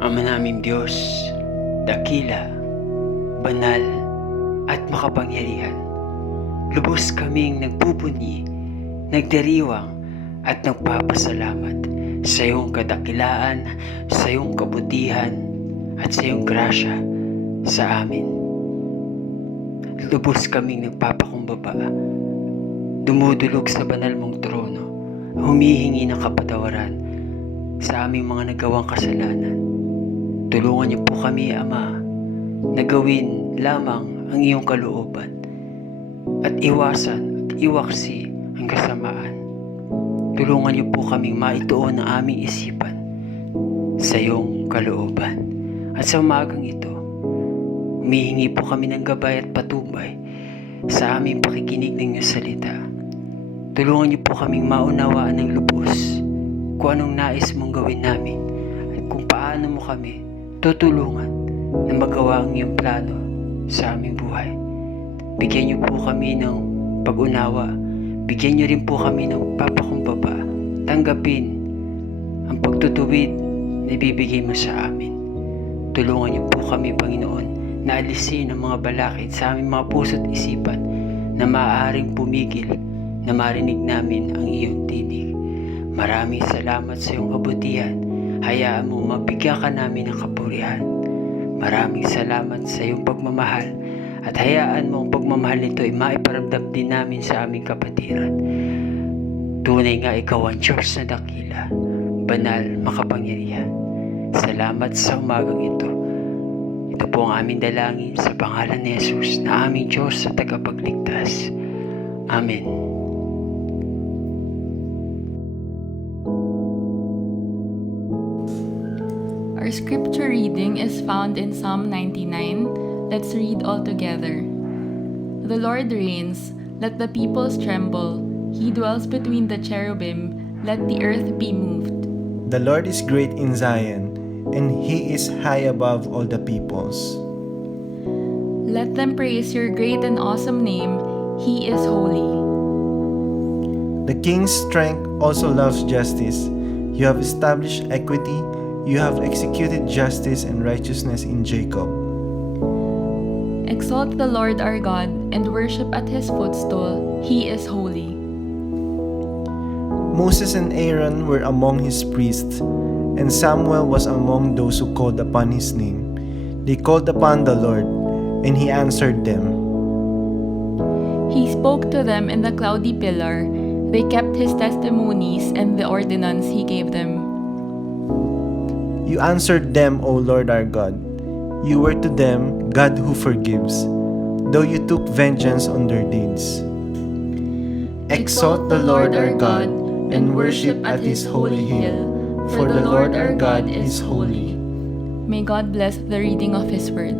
Ama naming Diyos, dakila, banal, at makapangyarihan, lubos kaming nagbubunyi, nagdiriwang, at nagpapasalamat sa iyong kadakilaan, sa iyong kabutihan, at sa iyong grasya sa amin. Lubos kaming nagpapakumbaba, dumudulog sa banal mong trono, humihingi ng kapatawaran sa aming mga nagawang kasalanan. Tulungan niyo po kami, Ama, na gawin lamang ang iyong kalooban at iwasan at iwaksi ang kasamaan. Tulungan niyo po kaming maituon ang aming isipan sa iyong kalooban. At sa umagang ito, humihingi po kami ng gabay at patubay sa aming pakikinig ng iyong salita. Tulungan niyo po kaming maunawaan ng lubos kung anong nais mong gawin namin at kung paano mo kami tutulungan na magawa ang iyong plano sa aming buhay. Bigyan niyo po kami ng pag-unawa. Bigyan niyo rin po kami ng papakumbaba. Tanggapin ang pagtutuwid na ibibigay mo sa amin. Tulungan niyo po kami, Panginoon, na alisin ang mga balakid sa aming mga puso't isipan na maaaring pumigil na marinig namin ang iyong tinig. Maraming salamat sa iyong kabutihan. Hayaan mo mabigyan ka namin ng kapurihan. Maraming salamat sa iyong pagmamahal at hayaan mo ang pagmamahal nito ay maiparamdam din namin sa aming kapatiran. Tunay nga ikaw ang Diyos na dakila, banal, makapangyarihan. Salamat sa umagang ito. Ito po ang aming dalangin sa pangalan ni Jesus na aming Diyos sa tagapagligtas. Amen. Our scripture reading is found in Psalm 99. Let's read all together. The Lord reigns, let the peoples tremble. He dwells between the cherubim, let the earth be moved. The Lord is great in Zion, and He is high above all the peoples. Let them praise your great and awesome name. He is holy. The king's strength also loves justice. You have established equity. You have executed justice and righteousness in Jacob. Exalt the Lord our God and worship at His footstool. He is holy. Moses and Aaron were among his priests, and Samuel was among those who called upon his name. They called upon the Lord, and He answered them. He spoke to them in the cloudy pillar. They kept His testimonies and the ordinance He gave them. You answered them, O Lord our God. You were to them God who forgives, though you took vengeance on their deeds. Exalt the Lord our God, and worship at His holy hill, for the Lord our God is holy. May God bless the reading of His word.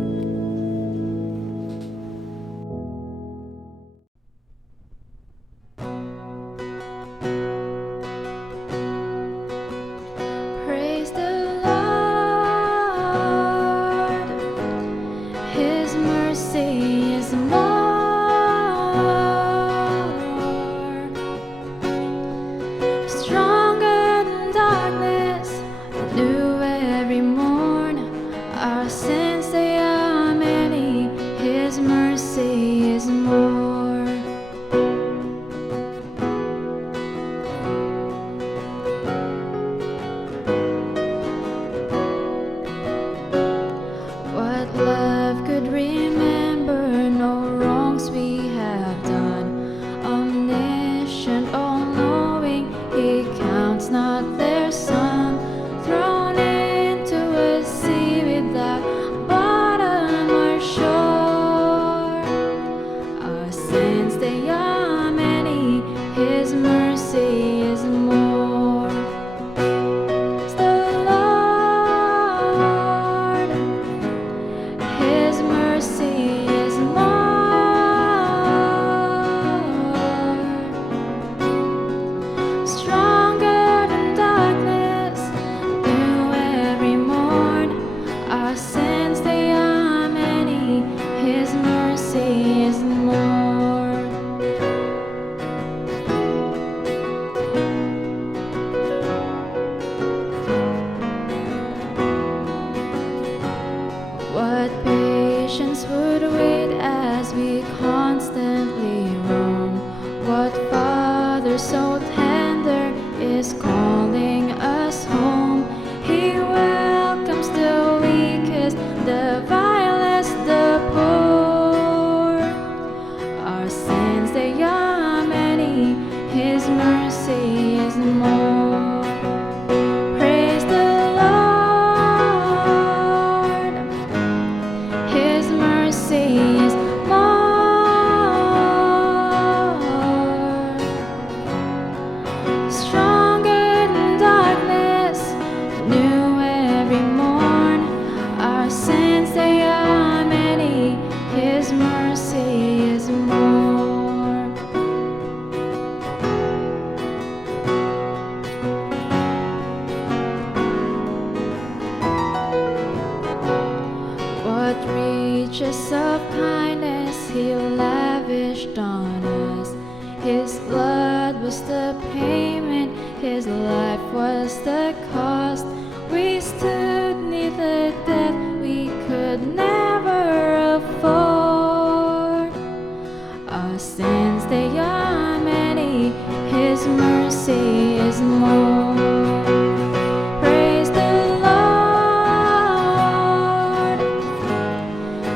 Praise the Lord, His mercy is more, stronger than darkness, new every morn. Our sins they are many, His mercy is more. What love could remember, no wrongs we have done. Omniscient, all-knowing, He counts not their sum. Thrown into a sea without bottom or shore. Our sins they are many, His mercy is more. Praise the Lord, His mercy is more, stronger than darkness, new every morn. Our sins they are many, His mercy is more. sins they are many, His mercy is more. Praise the Lord, His mercy is more. Stronger than darkness, new every morn. Our sins they are many, His mercy is more. What riches of kindness He lavished on us. His blood was the payment, His life was the cost. We stood neath the debt we could never afford. Our sins they are many, His mercy is more. Praise the Lord,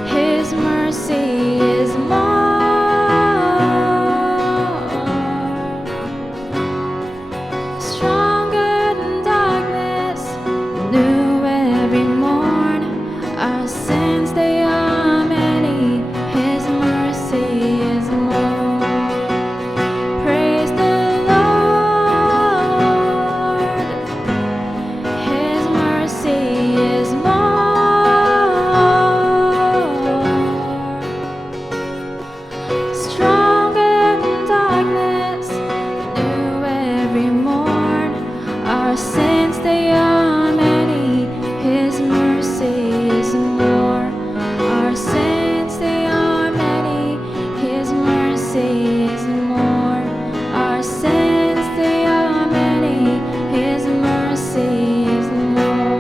His mercy is more. Stronger than darkness, new every morn. Our sins they are many, His mercy is more. Praise the Lord, His mercy is more. Stronger than darkness, new every morn. Our sins they are many, His mercy is more. Our sins they are many, His mercy is more. Our sins they are many, His mercy is more.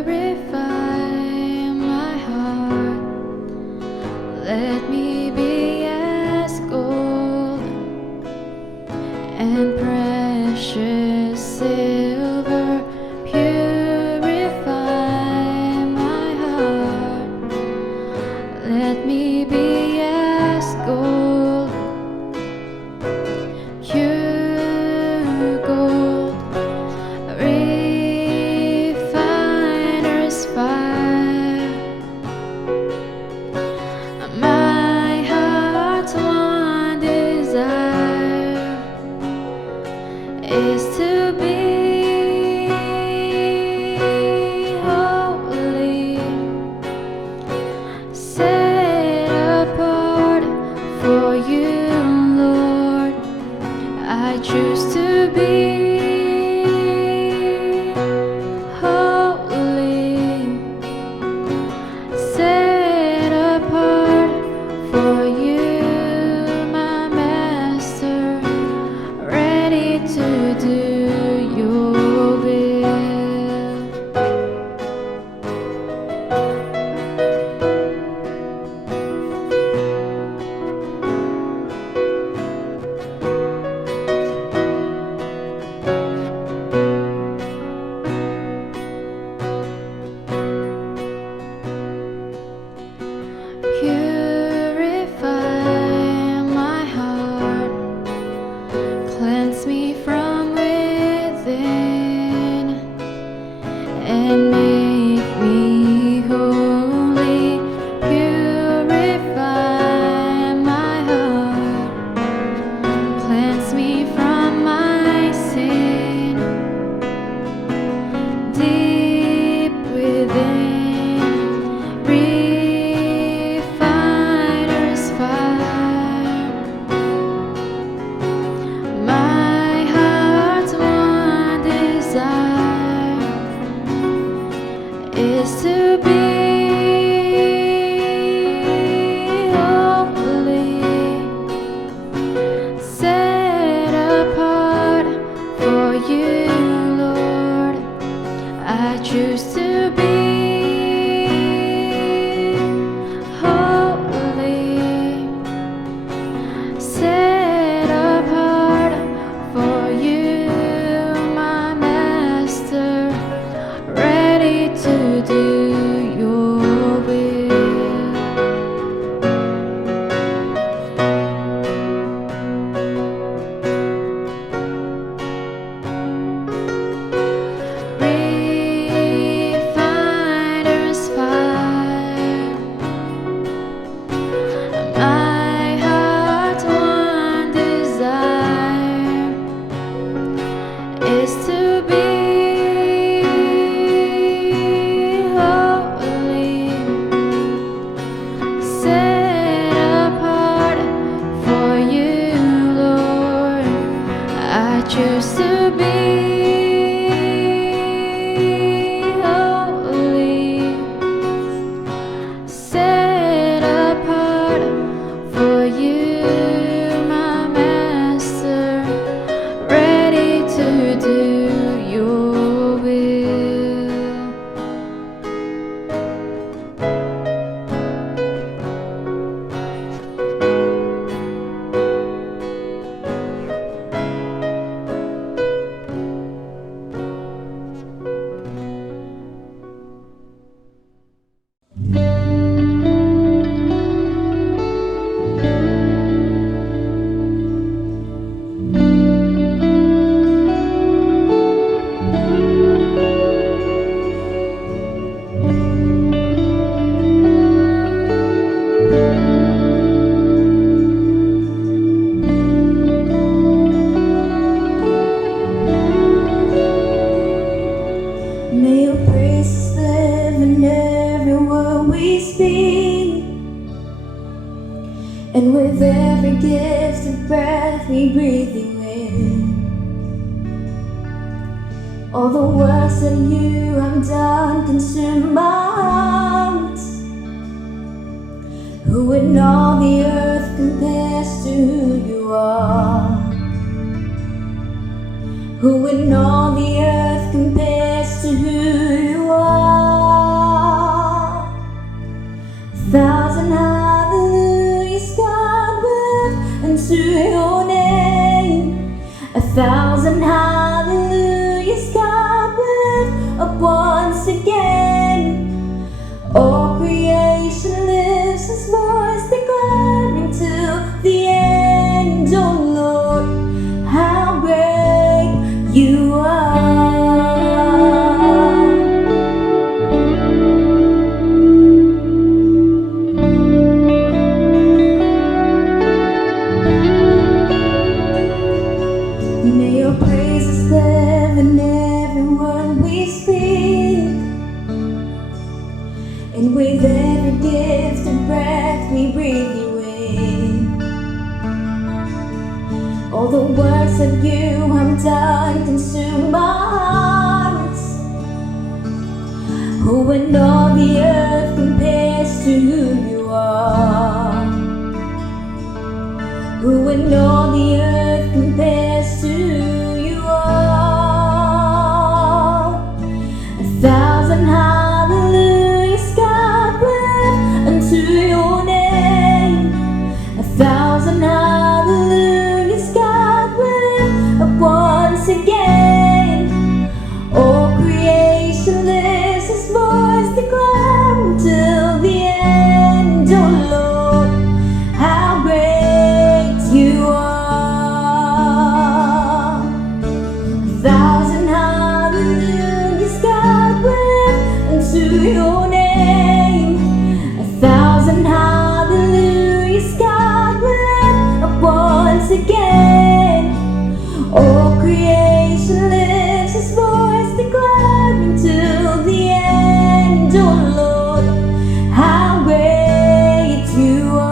Purify my heart, let me be as gold and precious silver. Purify my heart, let me be as gold, pure gold. Refiner's fire, my heart's one desire is to be holy, set apart for you, Lord. I choose to be holy, set apart for you, my Master, ready to do choose to be holy, set apart for you, my master, ready to do your will. May your praises live in every word we speak, and with every gift of breath we breathe you in. All the works that you have done consume my heart. Who in all the earth compares to who you are? Who in all the earth compares to who you are? 1,000 hallelujahs God with unto your name. 1,000 hallelujahs God with up once again. All creation lifts its voice declaring till the end, oh Lord, how great you are. May your praises live in every word we speak, and with every gift of breath we breathe you in. All the works that you have done consume our hearts. Who in all the earth compares to who you are? Who in all the earth compares to who you are? 1,000 hallelujahs God with unto your name. 1,000 hallelujahs God with up once again. All creation lifts its voice declaring till the end, oh Lord, how great you are. 1,000 hallelujahs God with unto your name. 1,000 hallelujahs God with up once again. All creation lifts its voice declaring till the end, oh Lord, how great you are.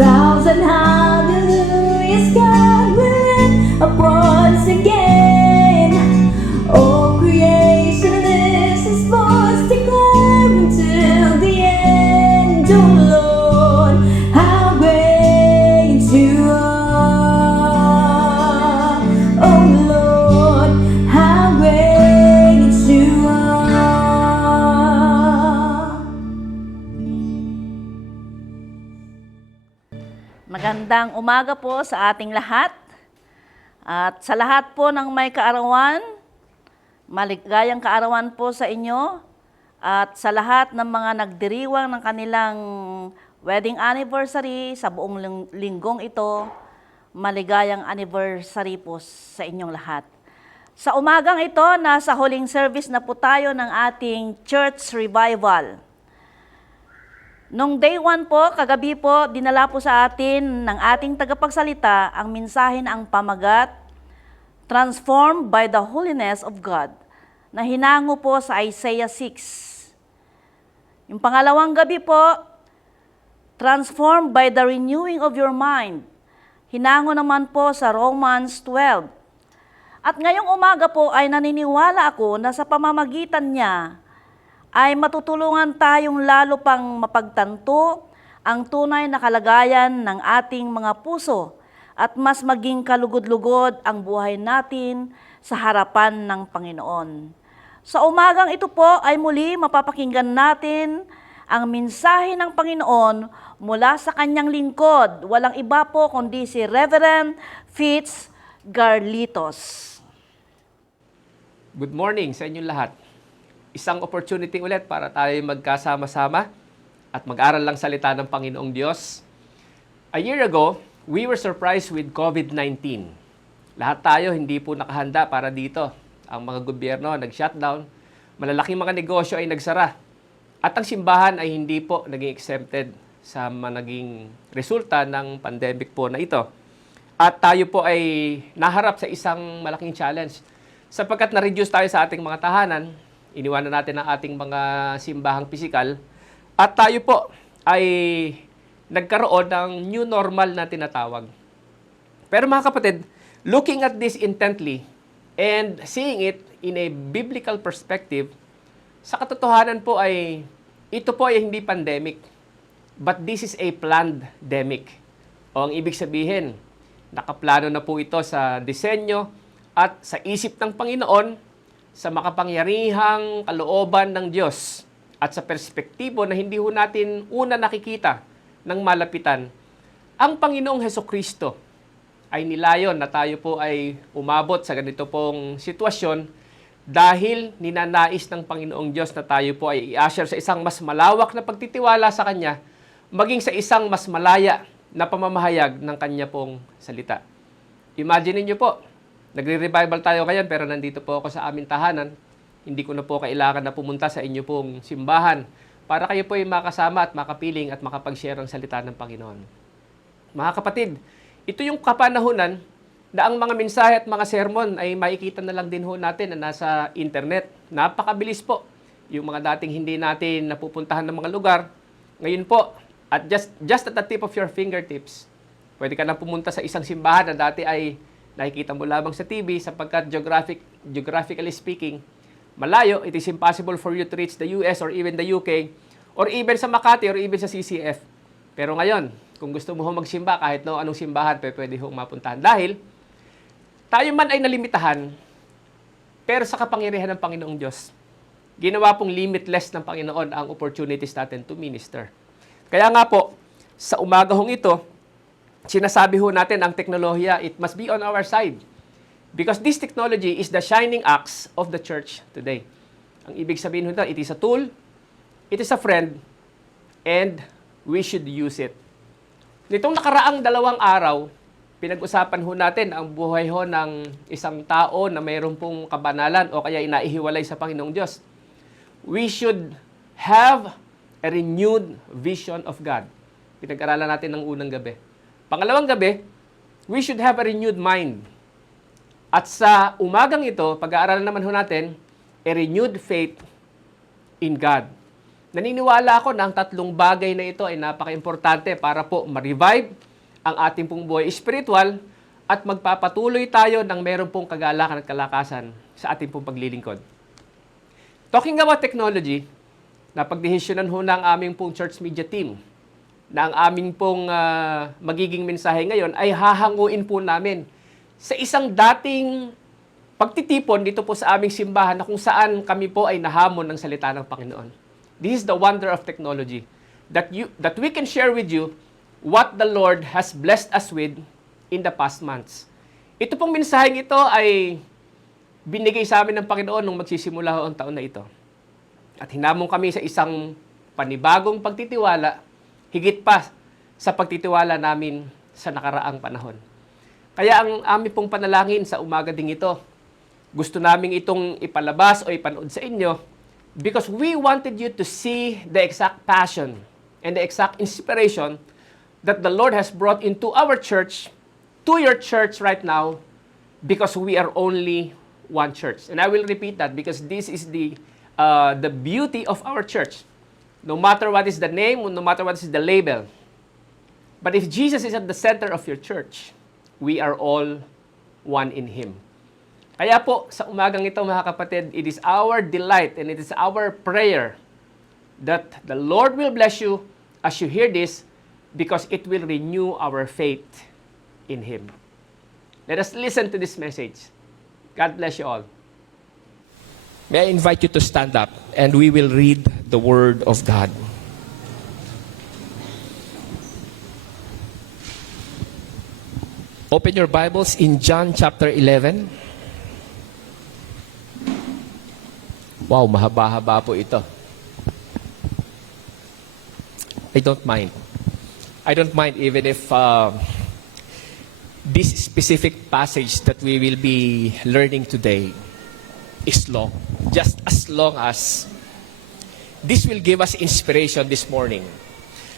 thousand hallelujahs God will lift up once again. Oh, creation lifts its voice, declaring till the end. Oh Lord, how great you are. Oh Lord, how great you are. Magandang umaga po sa ating lahat. At sa lahat po ng may kaarawan, maligayang kaarawan po sa inyo. At sa lahat ng mga nagdiriwang ng kanilang wedding anniversary sa buong linggong ito, maligayang anniversary po sa inyong lahat. Sa umagang ito, nasa huling service na po tayo ng ating church revival. Nung day 1 po, kagabi po, dinala po sa atin ng ating tagapagsalita ang mensahe ang pamagat, Transformed by the Holiness of God, na hinango po sa Isaiah 6. Yung pangalawang gabi po, Transformed by the Renewing of Your Mind, hinango naman po sa Romans 12. At ngayong umaga po ay naniniwala ako na sa pamamagitan niya, ay matutulungan tayong lalo pang mapagtanto ang tunay na kalagayan ng ating mga puso at mas maging kalugod-lugod ang buhay natin sa harapan ng Panginoon. Sa umagang ito po ay muli mapapakinggan natin ang mensahe ng Panginoon mula sa kanyang lingkod. Walang iba po kundi si Reverend Fitz Garlitos. Good morning sa inyong lahat. Isang opportunity ulit para tayo magkasama-sama at mag-aral lang salita ng Panginoong Diyos. A year ago, we were surprised with COVID-19. Lahat tayo hindi po nakahanda para dito. Ang mga gobyerno nag-shutdown, malalaking mga negosyo ay nagsara. At ang simbahan ay hindi po naging exempted sa naging resulta ng pandemic po na ito. At tayo po ay naharap sa isang malaking challenge. Sapagkat na-reduce tayo sa ating mga tahanan, iniwanan natin ang ating mga simbahang pisikal, at tayo po ay nagkaroon ng new normal na tinatawag. Pero mga kapatid, looking at this intently and seeing it in a biblical perspective, sa katotohanan po ay ito po ay hindi pandemic, but this is a planned demic. O ang ibig sabihin, nakaplano na po ito sa disenyo at sa isip ng Panginoon, sa makapangyarihang kalooban ng Diyos at sa perspektibo na hindi ho natin una nakikita ng malapitan, ang Panginoong Hesukristo ay nilayon na tayo po ay umabot sa ganito pong sitwasyon dahil ninanais ng Panginoong Diyos na tayo po ay i-usher sa isang mas malawak na pagtitiwala sa Kanya, maging sa isang mas malaya na pamamahayag ng Kanya pong salita. Imagine niyo po, nagre-revival tayo ngayon pero nandito po ako sa aming tahanan. Hindi ko na po kailangan na pumunta sa inyo pong simbahan para kayo po ay makasama at makapiling at makapag-share ang salita ng Panginoon. Mga kapatid, ito yung kapanahunan na ang mga mensahe at mga sermon ay makikita na lang din ho natin na nasa internet. Napakabilis po. Yung mga dating hindi natin napupuntahan ng mga lugar, ngayon po, at just at the tip of your fingertips, pwede ka na pumunta sa isang simbahan na dati ay nakikita mo lamang sa TV sapagkat geographically speaking, malayo, it is impossible for you to reach the US or even the UK or even sa Makati or even sa CCF. Pero ngayon, kung gusto mo magsimba, kahit anong simbahan, pwede hong mapuntahan. Dahil, tayo man ay nalimitahan, pero sa kapangyarihan ng Panginoong Diyos, ginawa pong limitless ng Panginoon ang opportunities natin to minister. Kaya nga po, sa umagahong ito, sinasabi ho natin ang teknolohiya, it must be on our side. Because this technology is the shining axe of the church today. Ang ibig sabihin ho ito, it is a tool, it is a friend, and we should use it. Nitong nakaraang 2 araw, pinag-usapan ho natin ang buhay ho ng isang tao na mayroon pong kabanalan o kaya inaihiwalay sa Panginoong Diyos. We should have a renewed vision of God. Pinag-aralan natin ng unang gabi. Pangalawang gabi, we should have a renewed mind. At sa umagang ito, pag-aaralan naman ho natin, a renewed faith in God. Naniniwala ako na ang tatlong bagay na ito ay napaka-importante para po ma-revive ang ating pong buhay spiritual at magpapatuloy tayo ng meron pong kagalakan at kalakasan sa ating pong paglilingkod. Talking about technology, napagdesisyonan ho ng aming pong church media team na ang aming pong magiging mensahe ngayon ay hahanguin po namin sa isang dating pagtitipon dito po sa aming simbahan na kung saan kami po ay nahamon ng salita ng Panginoon. This is the wonder of technology, that we can share with you what the Lord has blessed us with in the past months. Ito pong mensaheng ito ay binigay sa amin ng Panginoon nung magsisimula ho ang taon na ito. At hinamon kami sa isang panibagong pagtitiwala, higit pa sa pagtitiwala namin sa nakaraang panahon. Kaya ang aming pong panalangin sa umaga ding ito, gusto namin itong ipalabas o ipanood sa inyo because we wanted you to see the exact passion and the exact inspiration that the Lord has brought into our church, to your church right now, because we are only one church. And I will repeat that because this is the beauty of our church. No matter what is the name, no matter what is the label. But if Jesus is at the center of your church, we are all one in Him. Kaya po, sa umagang ito mga kapatid, it is our delight and it is our prayer that the Lord will bless you as you hear this because it will renew our faith in Him. Let us listen to this message. God bless you all. May I invite you to stand up and we will read the Word of God. Open your Bibles in John chapter 11. Wow, mahaba-haba po ito. I don't mind. I don't mind even if this specific passage that we will be learning today is long. Just as long as this will give us inspiration this morning.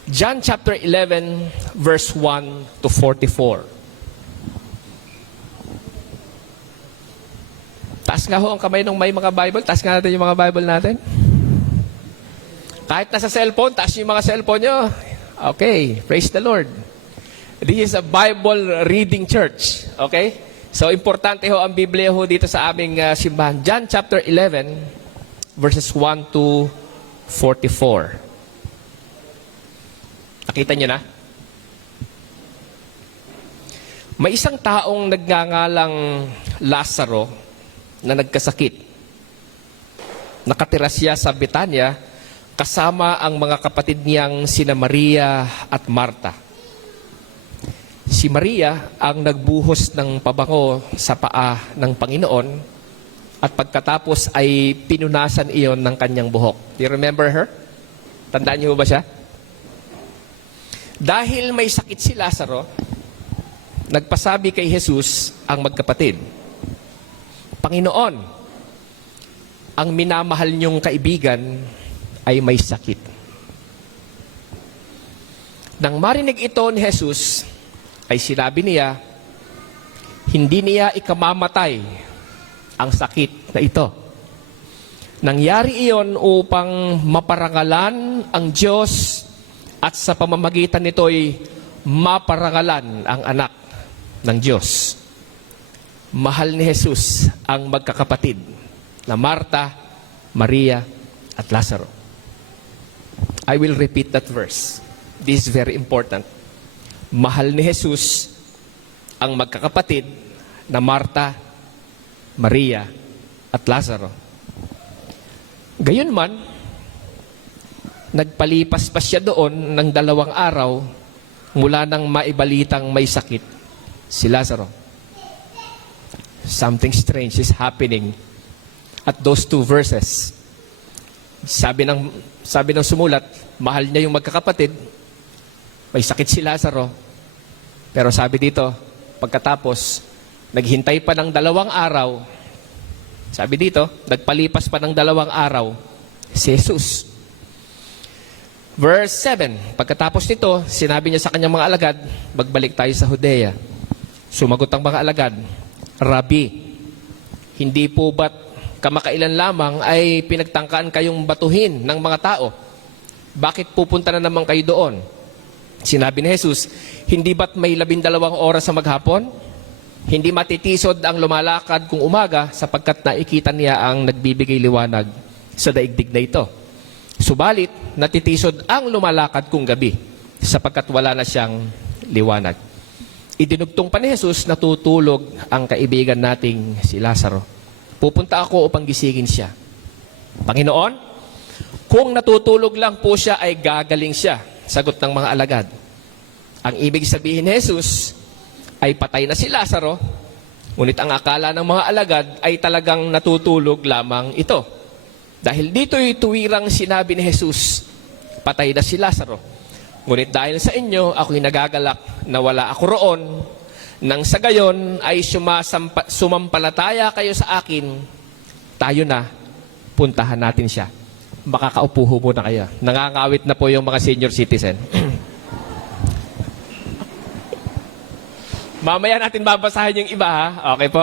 John chapter 11, verse 1 to 44. Taas nga ho ang kamay ng may mga Bible. Taas nga natin yung mga Bible natin. Kahit nasa cellphone, taas yung mga cellphone nyo. Okay, praise the Lord. This is a Bible reading church. Okay? So, importante ho ang Biblia ho dito sa aming simbahan. John chapter 11, verses 1 to 44. Nakita nyo na? May isang taong nagngangalang Lazaro na nagkasakit. Nakatira siya sa Betania kasama ang mga kapatid niyang sina Maria at Marta. Si Maria ang nagbuhos ng pabango sa paa ng Panginoon at pagkatapos ay pinunasan iyon ng kanyang buhok. Do you remember her? Tandaan niyo ba siya? Dahil may sakit si Lazaro, nagpasabi kay Jesus ang magkapatid, Panginoon, ang minamahal niyong kaibigan ay may sakit. Nang marinig ito ni Jesus, ay sinabi niya, hindi niya ikamamatay ang sakit na ito. Nangyari iyon upang maparangalan ang Diyos at sa pamamagitan nito'y maparangalan ang anak ng Diyos. Mahal ni Jesus ang magkakapatid na Marta, Maria, at Lazaro. I will repeat that verse. This is very important. Mahal ni Jesus ang magkakapatid na Marta, Maria, at Lazaro. Gayunman, nagpalipas pa siya doon ng 2 araw mula nang maibalitang may sakit si Lazaro. Something strange is happening at those two verses. Sabi ng sumulat, mahal niya yung magkakapatid, may sakit si Lazaro. Pero sabi dito, pagkatapos, naghintay pa ng 2 araw. Sabi dito, nagpalipas pa ng 2 araw si Jesus. Verse 7, pagkatapos nito, sinabi niya sa kanyang mga alagad, magbalik tayo sa Judea. Sumagot ang mga alagad, Rabi, hindi po ba't kamakailan lamang ay pinagtangkaan kayong batuhin ng mga tao Bakit pupunta na naman kayo doon? Sinabi ni Jesus, hindi ba't may 12 oras sa maghapon? Hindi matitisod ang lumalakad kung umaga sapagkat nakikita niya ang nagbibigay liwanag sa daigdig na ito. Subalit, natitisod ang lumalakad kung gabi sapagkat wala na siyang liwanag. Idinugtong pa ni Jesus, natutulog ang kaibigan nating si Lazaro. Pupunta ako upang gisingin siya. Panginoon, kung natutulog lang po siya ay gagaling siya. Sagot ng mga alagad. Ang ibig sabihin ni Jesus ay patay na si Lazaro, ngunit ang akala ng mga alagad ay talagang natutulog lamang ito. Dahil dito'y tuwirang sinabi ni Jesus, patay na si Lazaro. Ngunit dahil sa inyo, ako'y nagagalak na wala ako roon, nang sa gayon ay sumampalataya kayo sa akin, tayo na, puntahan natin siya. Makakaupo ho muna kayo. Nangangawit na po yung mga senior citizen. Mamaya natin babasahin yung iba, ha? Okay po.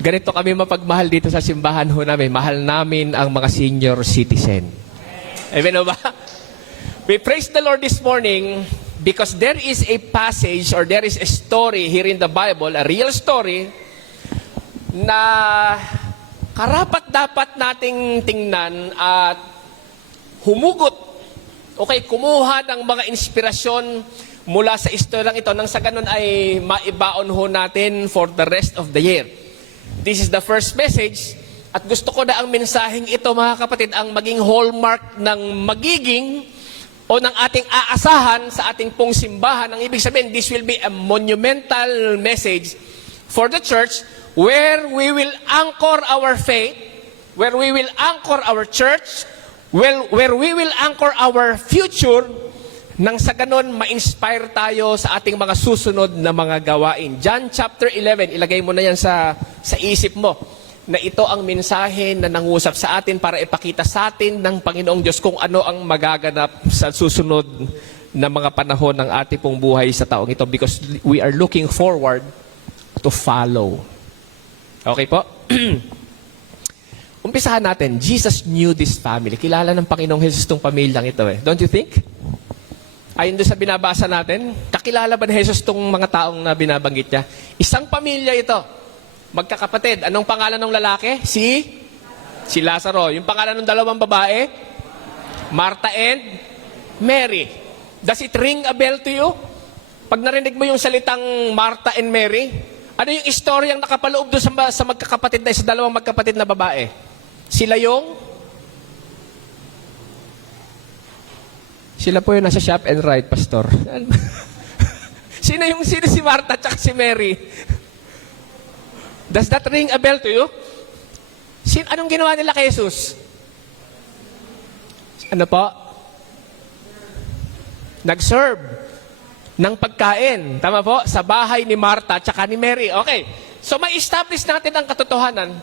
Ganito kami mapagmahal dito sa simbahan ho namin. Mahal namin ang mga senior citizen. Amen o ba? We praise the Lord this morning because there is a passage or there is a story here in the Bible, a real story, na karapat-dapat nating tingnan at humugot. Okay, kumuha ng mga inspirasyon mula sa istoryang ito nang sa ganun ay maibaon ho natin for the rest of the year. This is the first message at gusto ko na ang mensaheng ito, mga kapatid, ang maging hallmark ng magiging o ng ating aasahan sa ating pong simbahan. Ang ibig sabihin, this will be a monumental message for the church where we will anchor our faith, where we will anchor our church, where we will anchor our future, nang sa ganon ma-inspire tayo sa ating mga susunod na mga gawain. John chapter 11, ilagay mo na yan sa isip mo, na ito ang mensahe na nangusap sa atin para ipakita sa atin ng Panginoong Diyos kung ano ang magaganap sa susunod na mga panahon ng ating pong buhay sa taong ito, because we are looking forward to follow. Okay po? Umpisahan natin. Jesus knew this family. Kilala ng Panginoong Jesus itong pamilyang ito eh. Don't you think? Ayon doon sa binabasa natin, kakilala ba ni Jesus itong mga taong na binabanggit niya? Isang pamilya ito. Magkakapatid. Anong pangalan ng lalaki? Si Lazaro. Yung pangalan ng dalawang babae? Martha and Mary. Does it ring a bell to you? Pag narinig mo yung salitang Martha and Mary, ano yung istoryang nakapaloob doon sa magkakapatid na sa dalawang magkapatid na babae? Sila po yung nasa shop and ride, pastor. Sino si Martha at si Mary? Does that ring a bell to you? Anong ginawa nila kay Jesus? Ano po? Nag-serve ng pagkain. Tama po? Sa bahay ni Martha at ni Mary. Okay. So, ma-establish natin ang katotohanan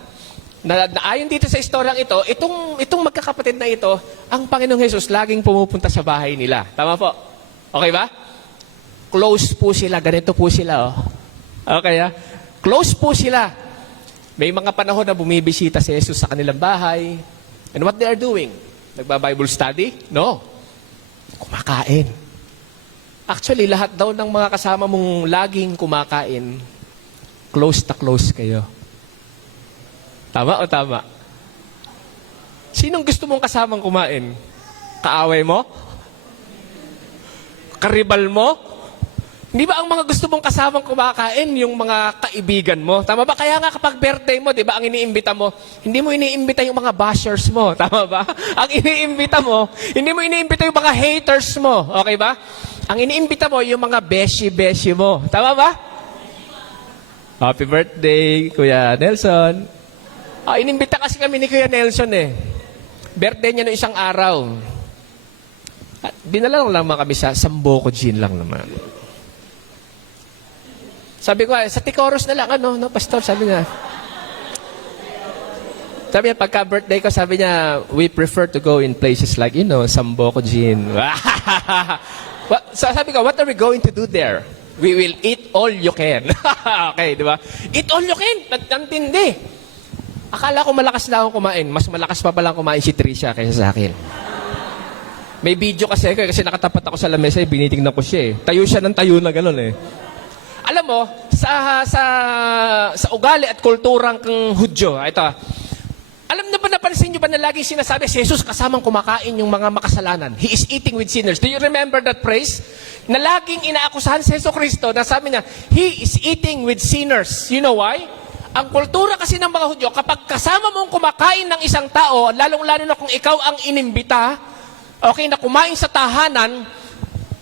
na ayon dito sa istoryang ito, itong magkakapatid na ito, ang Panginoong Jesus laging pumupunta sa bahay nila. Tama po? Okay ba? Close po sila. Ganito po sila, oh. Okay, ha? Close po sila. May mga panahon na bumibisita si Jesus sa kanilang bahay. And what they are doing? Nagba-Bible study? No. Kumakain. Actually, lahat daw ng mga kasama mong laging kumakain, close na close kayo. Tama o tama? Sinong gusto mong kasamang kumain? Kaaway mo? Karibal mo? Di ba ang mga gusto mong kasamang kumakain, yung mga kaibigan mo? Tama ba? Kaya nga kapag birthday mo, di ba, ang iniimbita mo, hindi mo iniimbita yung mga bashers mo. Tama ba? Ang iniimbita mo, hindi mo iniimbita yung mga haters mo. Okay ba? Ang iniimbita mo, yung mga beshi-beshi mo. Tama ba? Happy birthday, Kuya Nelson. Inimbita kasi kami ni Kuya Nelson eh. Birthday niya no isang araw. At dinala lang naman kami sa Sambuco Gin lang naman. Sabi ko, sa Ticoros na lang, no, pastor, sabi niya. Sabi niya, pagka birthday ko, sabi niya, we prefer to go in places like, Sambuco Gin. So sabi ko, what are we going to do there? We will eat all you can. Okay, di ba? Eat all you can. Nagtantindi. Akala ko malakas na akong kumain. Mas malakas pa palang kumain si Tricia kaysa sa akin. May video kasi nakatapat ako sa lamesa, binitingnan ko siya eh. Tayo siya ng tayo na gano'n eh. Alam mo, sa ugali at kulturang Hudyo, ito, alam na ba, napansin nyo ba na lagi sinasabi, si Jesus kasamang kumakain yung mga makasalanan. He is eating with sinners. Do you remember that phrase? Na laging inaakusahan si Jesus Cristo na sabi niya, He is eating with sinners. You know why? Ang kultura kasi ng mga Hudyo, kapag kasama mong kumakain ng isang tao, lalong-lalo na kung ikaw ang inimbita, okay, na kumain sa tahanan,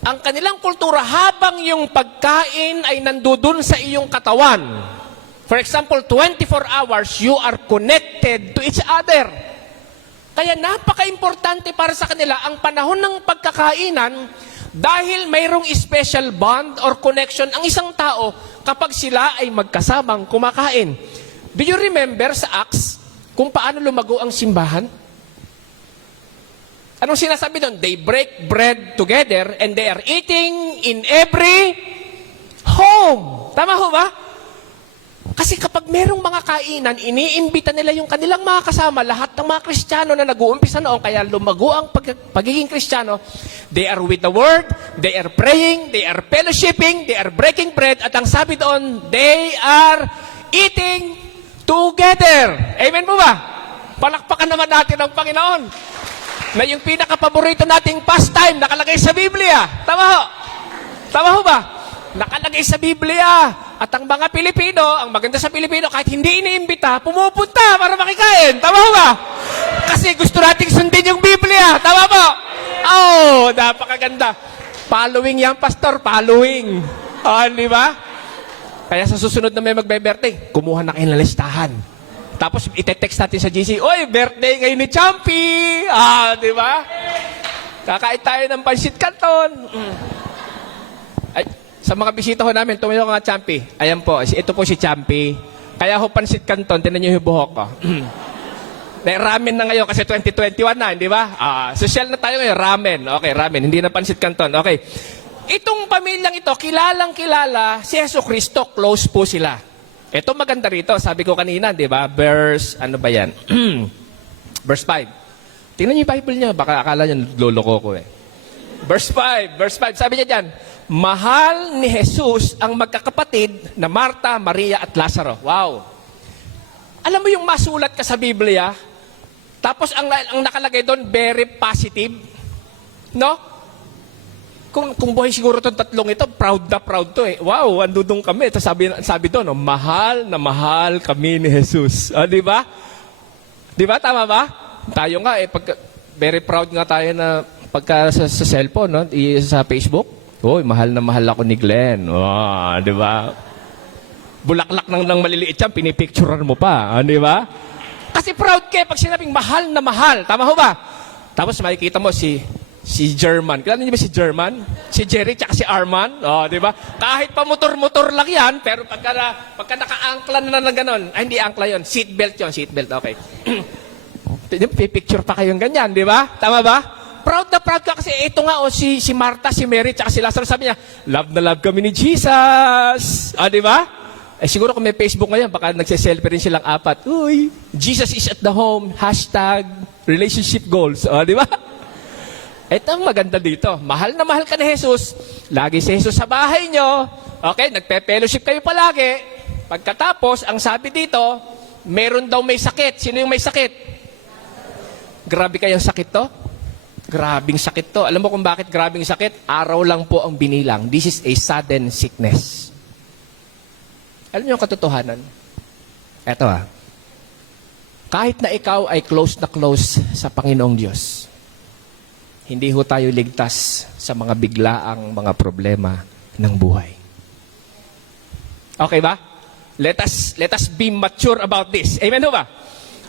ang kanilang kultura habang yung pagkain ay nandudun sa iyong katawan. For example, 24 hours, you are connected to each other. Kaya napaka-importante para sa kanila ang panahon ng pagkakainan dahil mayroong special bond or connection ang isang tao kapag sila ay magkasamang kumakain. Do you remember sa Acts kung paano lumago ang simbahan? Anong sinasabi doon? They break bread together and they are eating in every home. Tama ho ba? Kasi kapag merong mga kainan, iniimbita nila yung kanilang mga kasama, lahat ng mga Kristiyano na nag-uumpisa noon, kaya lumago ang pagiging Kristiyano, they are with the Word, they are praying, they are fellowshipping, they are breaking bread, at ang sabi doon, they are eating together. Amen po ba? Palakpakan naman natin ang Panginoon na yung pinaka-paborito nating pastime nakalagay sa Biblia. Tama ho? Tama ho ba? Nakalagay sa Biblia. At ang mga Pilipino, ang maganda sa Pilipino, kahit hindi iniimbita, pumupunta para makikain. Tama ho ba? Kasi gusto nating sundin yung Biblia. Tama po? Oh, napakaganda. Following yan, Pastor. Following. Di ba? Kaya sa susunod na may magbe-birthday, kumuha na kayo ng listahan. Tapos ite-text natin sa GC, oy, birthday ngayon ni Champi! Di ba? Kakain tayo ng pansit canton. Ay, sa mga bisita ho namin, tumayo nga Champi. Ayan po, ito po si Champi. Kaya ho pansit canton, tinan niyo yung buhok ko. Ramen na ngayon kasi 2021 na, di ba? Social na tayo ngayon, ramen. Okay, ramen, hindi na pansit canton. Okay. Itong pamilyang ito, kilalang-kilala si Yesu Cristo, close po sila. Ito maganda rito, sabi ko kanina, di ba? Ano ba yan? Verse 5. Tingnan niyo yung Bible niya, baka akala niyo loloko ko eh. Verse 5, sabi niya dyan, mahal ni Jesus ang magkakapatid na Marta, Maria at Lazaro. Wow! Alam mo yung masulat ka sa Biblia, tapos ang nakalagay doon, very positive. No? Kung buhay siguro itong tatlong ito, proud na proud to eh. Wow, andudong kami. Ito sabi doon, mahal na mahal kami ni Jesus. Di ba? Di ba? Tama ba? Tayo nga eh, very proud nga tayo na pagka sa cellphone, no? Sa Facebook. Mahal na mahal ako ni Glenn. Di ba? Bulaklak ng maliliit yan, pinipicturean mo pa. Di ba? Kasi proud kayo pag sinabing mahal na mahal. Tama ho ba? Tapos makikita mo si German. Kilala niyo ba si German? Si Jerry tsaka si Arman. Di ba? Kahit pa motor-motor lang yan, pero pagka naka-angkla na ng ganon, hindi angkla yon, seatbelt yon, seatbelt, okay. Pipicture pa kayong ganyan, di ba? Tama ba? Proud na proud ka kasi ito nga, si Martha, si Mary, tsaka si Lazarus, sabi niya, love na love kami ni Jesus. Di ba? Siguro kung may Facebook ngayon, baka nagsiselfie rin silang apat. Uy, Jesus is at the home, #relationship goals. Di ba? Ito ang maganda dito. Mahal na mahal ka ni Jesus. Lagi si Jesus sa bahay nyo. Okay, nagpe-fellowship kayo palagi. Pagkatapos, ang sabi dito, meron daw may sakit. Sino yung may sakit? Grabe kayang sakit to? Grabing sakit to. Alam mo kung bakit grabing sakit? Araw lang po ang binilang. This is a sudden sickness. Alam niyo ang katotohanan? Eto kahit na ikaw ay close na close sa Panginoong Diyos, hindi ho tayo ligtas sa mga biglaang mga problema ng buhay. Okay ba? Let us be mature about this. Amen ho ba?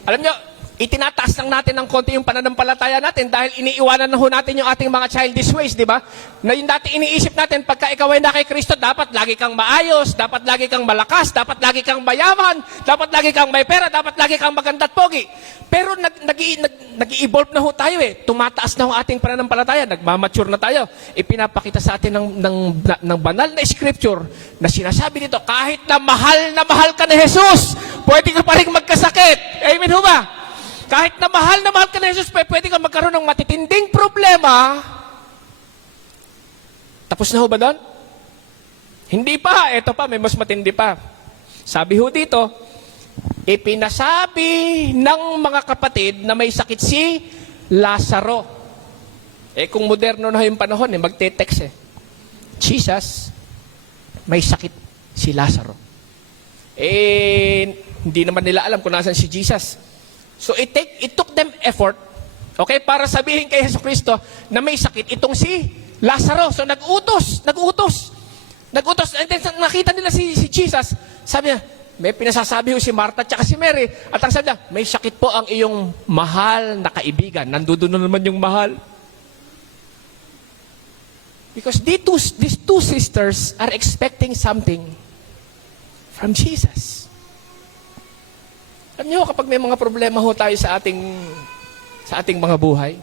Alam nyo, itinataas lang natin ng konti yung pananampalataya natin dahil iniiwanan na ho natin yung ating mga childish ways, di ba? Na yung dati iniisip natin, pagka ikaw ay na kay Kristo, dapat lagi kang maayos, dapat lagi kang malakas, dapat lagi kang mayaman, dapat lagi kang may pera, dapat lagi kang maganda at pogi. Pero nag-i-evolve na ho tayo eh. Tumataas na ho ating pananampalataya, nagmamature na tayo. Ipinapakita sa atin ng banal na scripture na sinasabi dito, kahit na mahal ka na Jesus, pwede ka pa rin magkasakit. Amen ho ba? Kahit na mahal ka na Jesus, pwede ka magkaroon ng matitinding problema. Tapos na ho ba doon? Hindi pa. Ito pa, may mas matindi pa. Sabi ho dito, ipinasabi ng mga kapatid na may sakit si Lazaro. Kung moderno na yung panahon, magte-text Jesus, may sakit si Lazaro. Hindi naman nila alam kung nasan si Jesus. So it took them effort, okay, para sabihin kay Jesucristo na may sakit itong si Lazaro. So nag-utos. And then nakita nila si Jesus, sabi niya, may pinasasabi ho si Martha at si Mary. At ang sabi niya, may sakit po ang iyong mahal na kaibigan. Nandoon na naman yung mahal. Because these two sisters are expecting something from Jesus. Alam niyo, kapag may mga problema ho tayo sa ating mga buhay,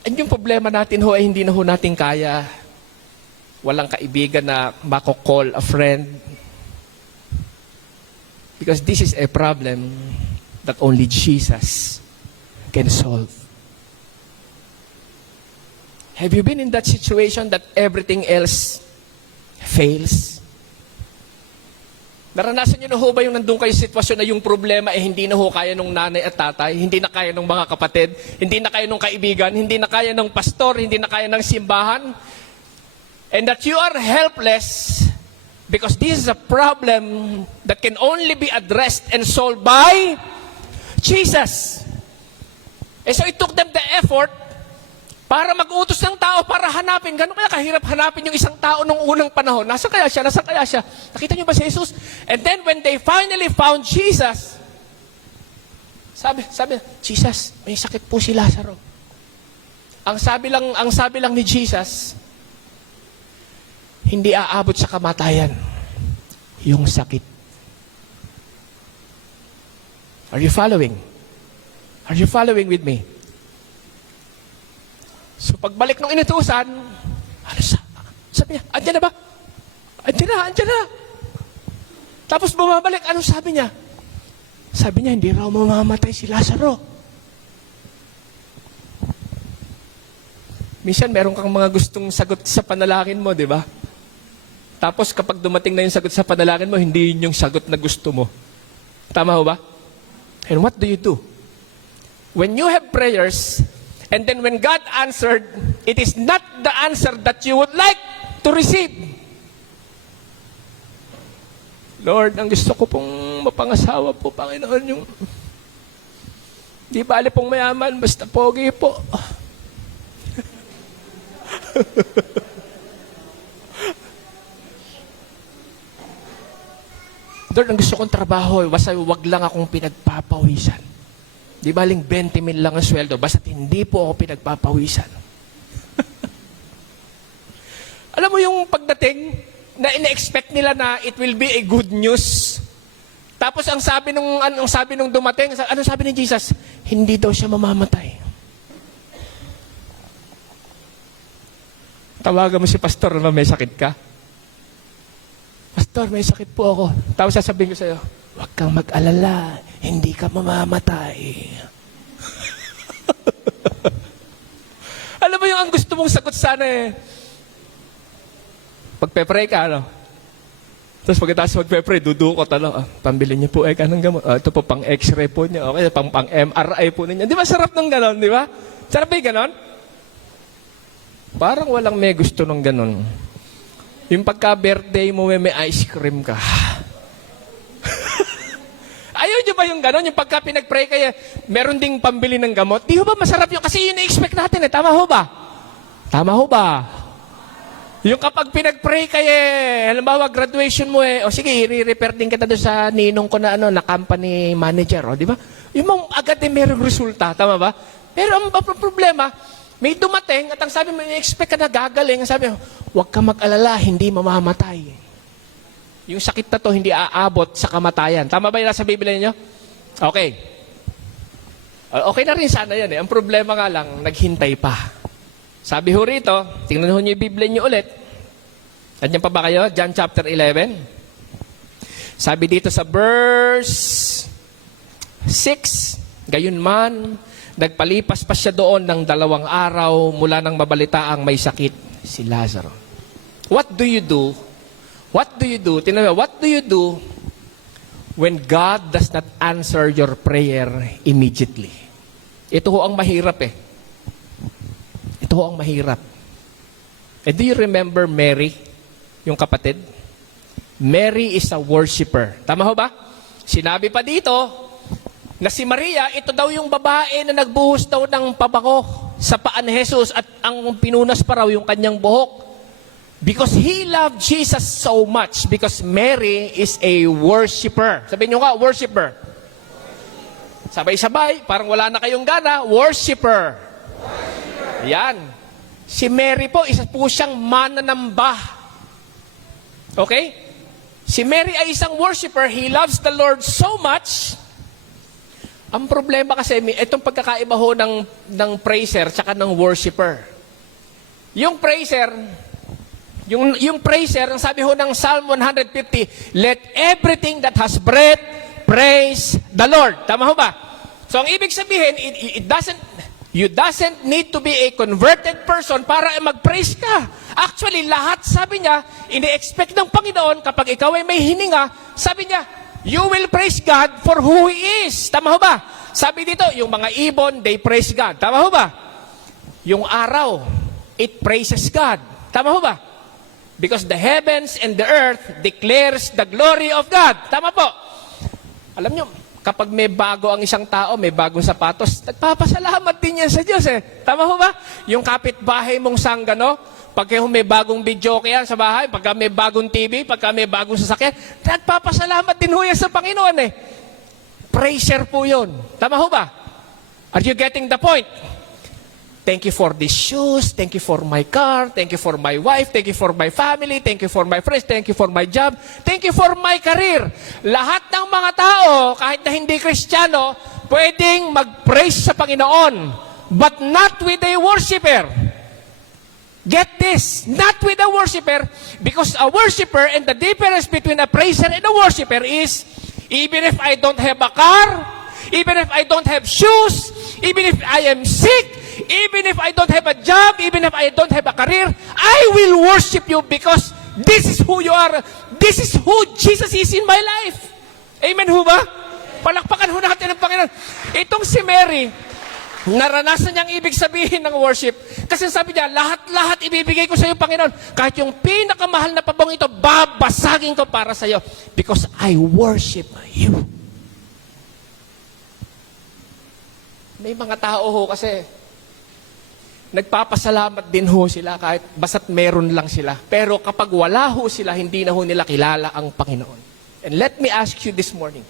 at yung problema natin ho ay hindi na ho natin kaya. Walang kaibigan na mako-call a friend. Because this is a problem that only Jesus can solve. Have you been in that situation that everything else fails? Naranasan niyo na ho ba yung nandun kayo sitwasyon na yung problema hindi na ho kaya nung nanay at tatay, hindi na kaya nung mga kapatid, hindi na kaya nung kaibigan, hindi na kaya ng pastor, hindi na kaya ng simbahan, and that you are helpless because this is a problem that can only be addressed and solved by Jesus. And so it took them the effort para mag-utos ng tao para hanapin. Gano'n kaya kahirap hanapin yung isang tao nung unang panahon? Nasaan kaya siya? Nakita niyo ba si Jesus? And then when they finally found Jesus, sabi, Jesus, may sakit po si Lazaro. Ang sabi lang ni Jesus, hindi aabot sa kamatayan yung sakit. Are you following? Are you following with me? So pagbalik ng inutusan, sabi niya, andyan na ba? Andyan na. Tapos bumabalik, anong sabi niya? Sabi niya, hindi raw mamamatay si Lazaro. Minsan, meron kang mga gustong sagot sa panalangin mo, di ba? Tapos kapag dumating na yung sagot sa panalangin mo, hindi yun yung sagot na gusto mo. Tama ho ba? And what do you do? When you have prayers, and then when God answered, it is not the answer that you would like to receive. Lord, ang gusto ko pong mapangasawa po, Panginoon, yung di bali pong mayaman, basta pogi po. Lord, ang gusto kong trabaho, basta wag lang akong pinagpapawisan. Di baling 20 mil lang ang sweldo, basta hindi po ako pinagpapawisan. Alam mo yung pagdating na ina-expect nila na it will be a good news. Tapos ang sabi nung dumating, ano sabi ni Jesus? Hindi daw siya mamamatay. Tawagan mo si pastor na may sakit ka. Pastor, may sakit po ako. Tapos sasabihin ko sa'yo, huwag kang mag-alala, hindi ka mamamatay. Alam mo yung ang gusto mong sagot sana pagpe-pray ka, ano? Tapos pagkatapos magpe-pray, dudukot, pambili niyo po ng gamot. Ito po, pang x-ray po niya. Okay, pang MRI po niya. Di ba sarap ng ganon, di ba? Sarap ba yung ganon? Parang walang may gusto ng ganon. Yung pagka-birthday mo, may ice cream ka. Ayaw nyo ba yung gano'n? Yung pagka pinag-pray kaya, meron ding pambili ng gamot? Di ho ba masarap yun? Kasi yun na-expect natin Tama ho ba? Tama ho ba? Yung kapag pinag-pray kaya, halimbawa graduation mo o sige, i-repair din kita doon sa ninong ko na na company manager, di ba? Yung mga agad merong resulta, tama ba? Pero ang problema, may dumating at ang sabi mo, i-expect ka na gagaling, ang sabi mo, huwag ka mag-alala, hindi mamamatay. Yung sakit na to, hindi aabot sa kamatayan. Tama ba yung nasa Biblia niyo? Okay. Okay na rin sana yan Ang problema nga lang, naghintay pa. Sabi ho rito, tingnan ho niyo yung Biblia niyo ulit. Nandiyan pa ba kayo? John chapter 11. Sabi dito sa verse 6, gayunman, nagpalipas pa siya doon ng 2 araw mula nang mabalitaang may sakit si Lazaro. What do you do? What do you do? Tingnan mo, what do you do when God does not answer your prayer immediately? Ito ho ang mahirap eh. Ito ho ang mahirap. And do you remember Mary, yung kapatid? Mary is a worshiper. Tama ho ba? Sinabi pa dito na si Maria, ito daw yung babae na nagbuhos daw ng pabango sa paa ni Jesus at ang pinunas pa raw yung kanyang buhok. Because he loved Jesus so much. Because Mary is a worshiper. Sabihin nyo nga, worshiper. Sabay-sabay, parang wala na kayong gana, worshiper. Yan. Si Mary po, isa po siyang mananamba. Okay? Si Mary ay isang worshiper. He loves the Lord so much. Ang problema kasi, itong pagkakaiba ho ng praiser tsaka ng worshiper. Yung praiser, yung praiser, ang sabi ho ng Psalm 150, let everything that has breath praise the Lord. Tama ho ba? So ang ibig sabihin, you doesn't need to be a converted person para mag-praise ka. Actually, lahat sabi niya, ini-expect ng Panginoon kapag ikaw ay may hininga, sabi niya, you will praise God for who He is. Tama ho ba? Sabi dito, yung mga ibon, they praise God. Tama ho ba? Yung araw, it praises God. Tama ho ba? Because the heavens and the earth declares the glory of God. Tama po. Alam nyo, kapag may bago ang isang tao, may bagong sapatos, nagpapasalamat din yan sa Diyos eh. Tama ho ba? Yung kapitbahay mong sanggano, pagka may bagong video yan sa bahay, pagka may bagong TV, pagka may bagong sasakyan, nagpapasalamat din ho yan sa Panginoon eh. Praiser po yun. Tama ho ba? Are you getting the point? Thank you for these shoes, thank you for my car, thank you for my wife, thank you for my family, thank you for my friends, thank you for my job, thank you for my career. Lahat ng mga tao, kahit na hindi Kristiyano, pwedeng mag-praise sa Panginoon, but not with a worshiper. Get this, not with a worshiper, because a worshiper and the difference between a praiser and a worshiper is, even if I don't have a car, even if I don't have shoes, even if I am sick, even if I don't have a job, even if I don't have a career, I will worship you because this is who you are. This is who Jesus is in my life. Amen ho ba? Palakpakan ho natin ang Panginoon. Itong si Mary, naranasan niyang ibig sabihin ng worship. Kasi sabi niya, lahat-lahat ibibigay ko sa iyo, Panginoon. Kahit yung pinakamahal na pabong ito, babasagin ko para sa iyo. Because I worship you. May mga tao ho kasi, nagpapasalamat din ho sila kahit basta't meron lang sila. Pero kapag wala ho sila, hindi na ho nila kilala ang Panginoon. And let me ask you this morning,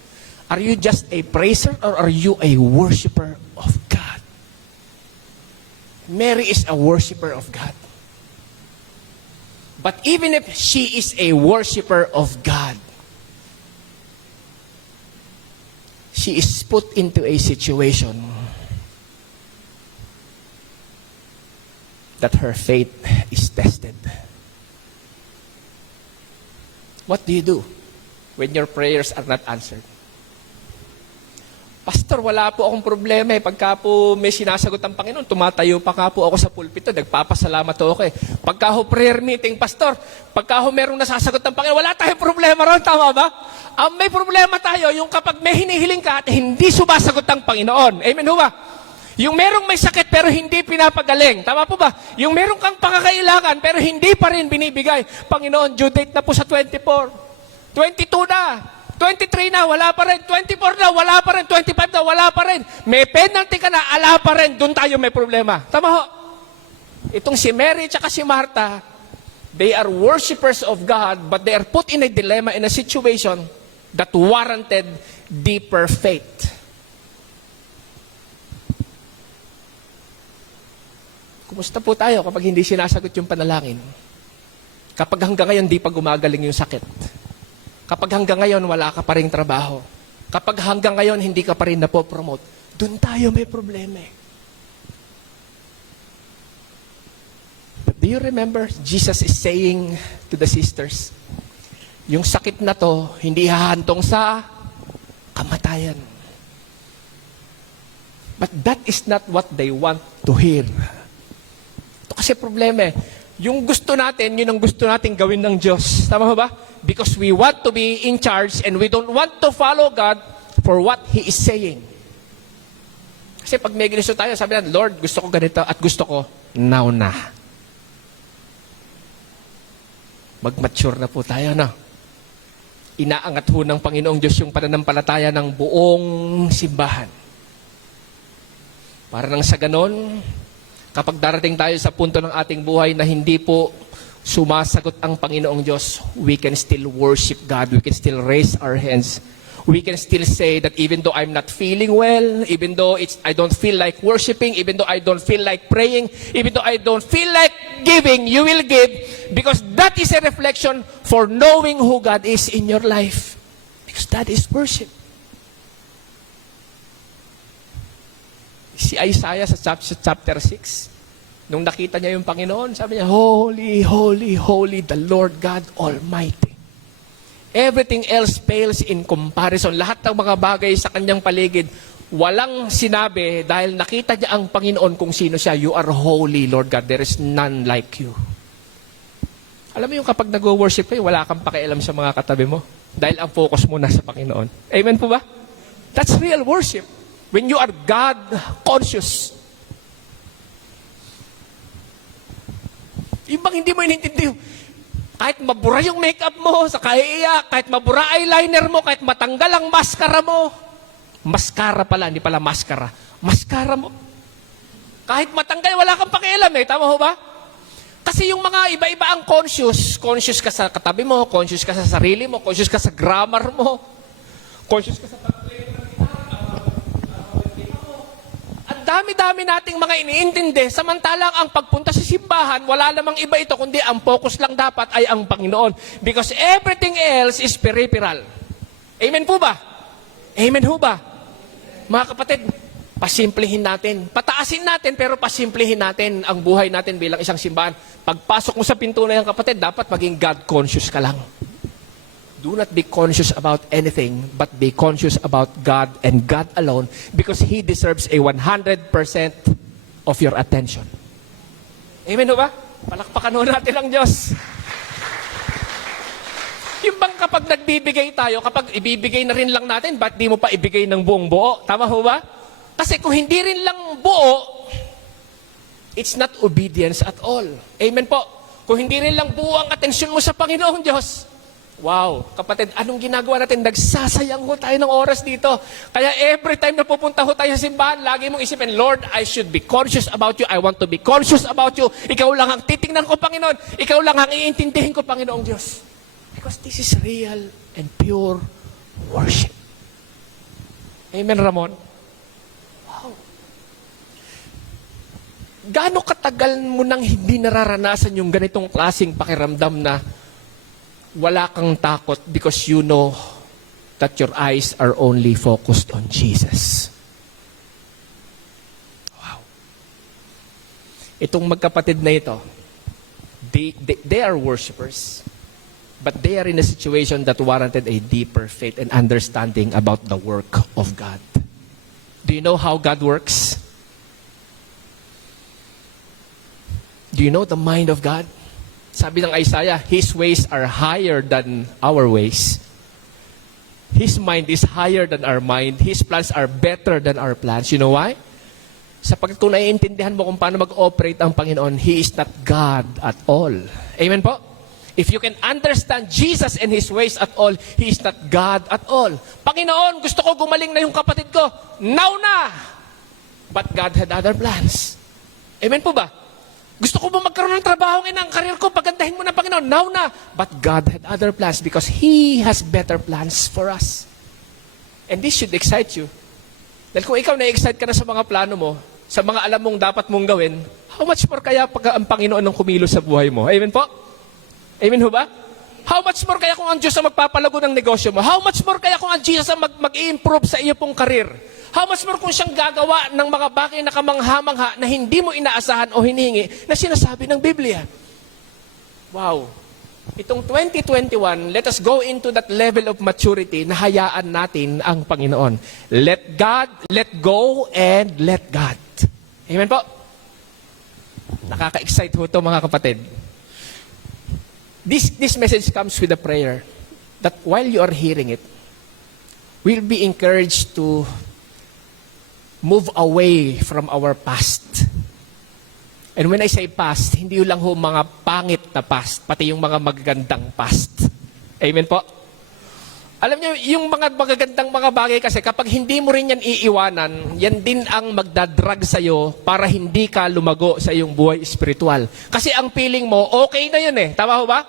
are you just a praiser or are you a worshiper of God? Mary is a worshiper of God. But even if she is a worshiper of God, she is put into a situation that her faith is tested. What do you do when your prayers are not answered? Pastor, wala po akong problema eh. Pagka po may sinasagot ang Panginoon, tumatayo pa nga po ako sa pulpito, nagpapasalamat ako eh. Pagka ho prayer meeting, Pastor, pagka ho merong nasasagot ng Panginoon, wala tayong problema ron, tama ba? Ang may problema tayo, yung kapag may hinihiling ka at hindi sumasagot ang Panginoon. Amen ho ba? Yung merong may sakit pero hindi pinapagaling. Tama po ba? Yung merong kang pangangailangan pero hindi pa rin binibigay. Panginoon, due date na po sa 24. 22 na. 23 na, wala pa rin. 24 na, wala pa rin. 25 na, wala pa rin. May penalty ka na, ala pa rin. Doon tayo may problema. Tama ho? Itong si Mary at si Martha, they are worshipers of God but they are put in a dilemma, in a situation that warranted deeper faith. Kumusta po tayo kapag hindi sinasagot yung panalangin? Kapag hanggang ngayon di pa gumagaling yung sakit? Kapag hanggang ngayon wala ka pa rin trabaho? Kapag hanggang ngayon hindi ka pa rin napopromote? Doon tayo may problema eh. But do you remember Jesus is saying to the sisters, yung sakit na to hindi hahantong sa kamatayan. But that is not what they want to hear. Ito kasi problema eh. Yung gusto natin, yun ang gusto natin gawin ng Diyos. Tama ba? Because we want to be in charge and we don't want to follow God for what He is saying. Kasi pag may ginusto tayo, sabi natin, Lord, gusto ko ganito at gusto ko now na. Mag-mature na po tayo, no? Inaangat ho ng Panginoong Diyos yung pananampalataya ng buong simbahan. Para nang sa ganon, kapag darating tayo sa punto ng ating buhay na hindi po sumasagot ang Panginoong Diyos, we can still worship God. We can still raise our hands. We can still say that even though I'm not feeling well, even though I don't feel like worshiping, even though I don't feel like praying, even though I don't feel like giving, you will give because that is a reflection for knowing who God is in your life. Because that is worship. Si Isaiah sa chapter 6, nung nakita niya yung Panginoon, sabi niya, Holy, holy, holy, the Lord God Almighty. Everything else pales in comparison. Lahat ng mga bagay sa kanyang paligid, walang sinabi dahil nakita niya ang Panginoon kung sino siya. You are holy, Lord God. There is none like you. Alam mo yung kapag nag-worship kayo, wala kang pakialam sa mga katabi mo. Dahil ang focus mo nasa Panginoon. Amen po ba? That's real worship. When you are God-conscious. Ibang hindi mo inintindi. Kahit mabura yung makeup mo sa kaiiyak, kahit mabura eyeliner mo, kahit matanggal ang maskara mo. Maskara pala, hindi pala maskara. Maskara mo. Kahit matanggal, wala kang pakialam eh. Tama ho ba? Kasi yung mga iba-iba ang conscious. Conscious ka sa katabi mo, conscious ka sa sarili mo, conscious ka sa grammar mo, conscious ka sa pag-play ng dami-dami nating mga iniintindi, samantalang ang pagpunta sa simbahan, wala namang iba ito, kundi ang focus lang dapat ay ang Panginoon. Because everything else is peripheral. Amen po ba? Amen ho ba? Mga kapatid, pasimplihin natin. Pataasin natin, pero pasimplihin natin ang buhay natin bilang isang simbahan. Pagpasok mo sa pinto na yan, kapatid, dapat maging God-conscious ka lang. Do not be conscious about anything, but be conscious about God and God alone because He deserves a 100% of your attention. Amen ba? Palakpakan ho natin ang Diyos. Yung bang kapag nagbibigay tayo, kapag ibibigay na rin lang natin, ba't di mo pa ibigay ng buong buo? Tama ho ba? Kasi kung hindi rin lang buo, it's not obedience at all. Amen po. Kung hindi rin lang buo ang atensyon mo sa Panginoong Diyos, wow, kapatid, anong ginagawa natin? Nagsasayang ho tayo ng oras dito. Kaya every time na pupunta ho tayo sa simbahan, lagi mong isipin, Lord, I should be conscious about you. I want to be conscious about you. Ikaw lang ang titingnan ko, Panginoon. Ikaw lang ang iintindihin ko, Panginoong Diyos. Because this is real and pure worship. Amen, Ramon? Wow. Gaano katagal mo nang hindi nararanasan yung ganitong klaseng pakiramdam na wala kang takot because you know that your eyes are only focused on Jesus. Wow. Itong magkapatid na ito, they are worshipers, but they are in a situation that warranted a deeper faith and understanding about the work of God. Do you know how God works? Do you know the mind of God? Sabi ng Isaiah, His ways are higher than our ways. His mind is higher than our mind. His plans are better than our plans. You know why? Sapagkat kung naiintindihan mo kung paano mag-operate ang Panginoon, He is not God at all. Amen po? If you can understand Jesus and His ways at all, He is not God at all. Panginoon, gusto ko gumaling na yung kapatid ko. Now na! But God had other plans. Amen po ba? Gusto ko ba magkaroon ng trabaho ngayon ang karir ko? Pagandahin mo na, Panginoon. Now na. But God had other plans because He has better plans for us. And this should excite you. Dahil kung ikaw na-excite ka na sa mga plano mo, sa mga alam mong dapat mong gawin, how much more kaya pag ang Panginoon ang kumilos sa buhay mo? Amen po? Amen ho ba? How much more kaya kung ang Diyos ang magpapalago ng negosyo mo? How much more kaya kung ang Jesus ang mag-i-improve sa iyo pong karir? How much more kung siyang gagawa ng mga bagay na kamangha-mangha na hindi mo inaasahan o hinihingi na sinasabi ng Biblia? Wow. itong 2021, let us go into that level of maturity na hayaan natin ang Panginoon. Let God, let go, and let God. Amen po? Nakaka-excite ho ito, mga kapatid. This message comes with a prayer that while you are hearing it, we'll be encouraged to move away from our past. And when I say past, hindi yun lang ho mga pangit na past, pati yung mga magagandang past. Amen po? Alam niyo, yung mga magagandang mga bagay kasi kapag hindi mo rin yan iiwanan, yan din ang magdadrag sa'yo para hindi ka lumago sa iyong buhay espiritual. Kasi ang feeling mo, okay na yun eh. Tama ho ba?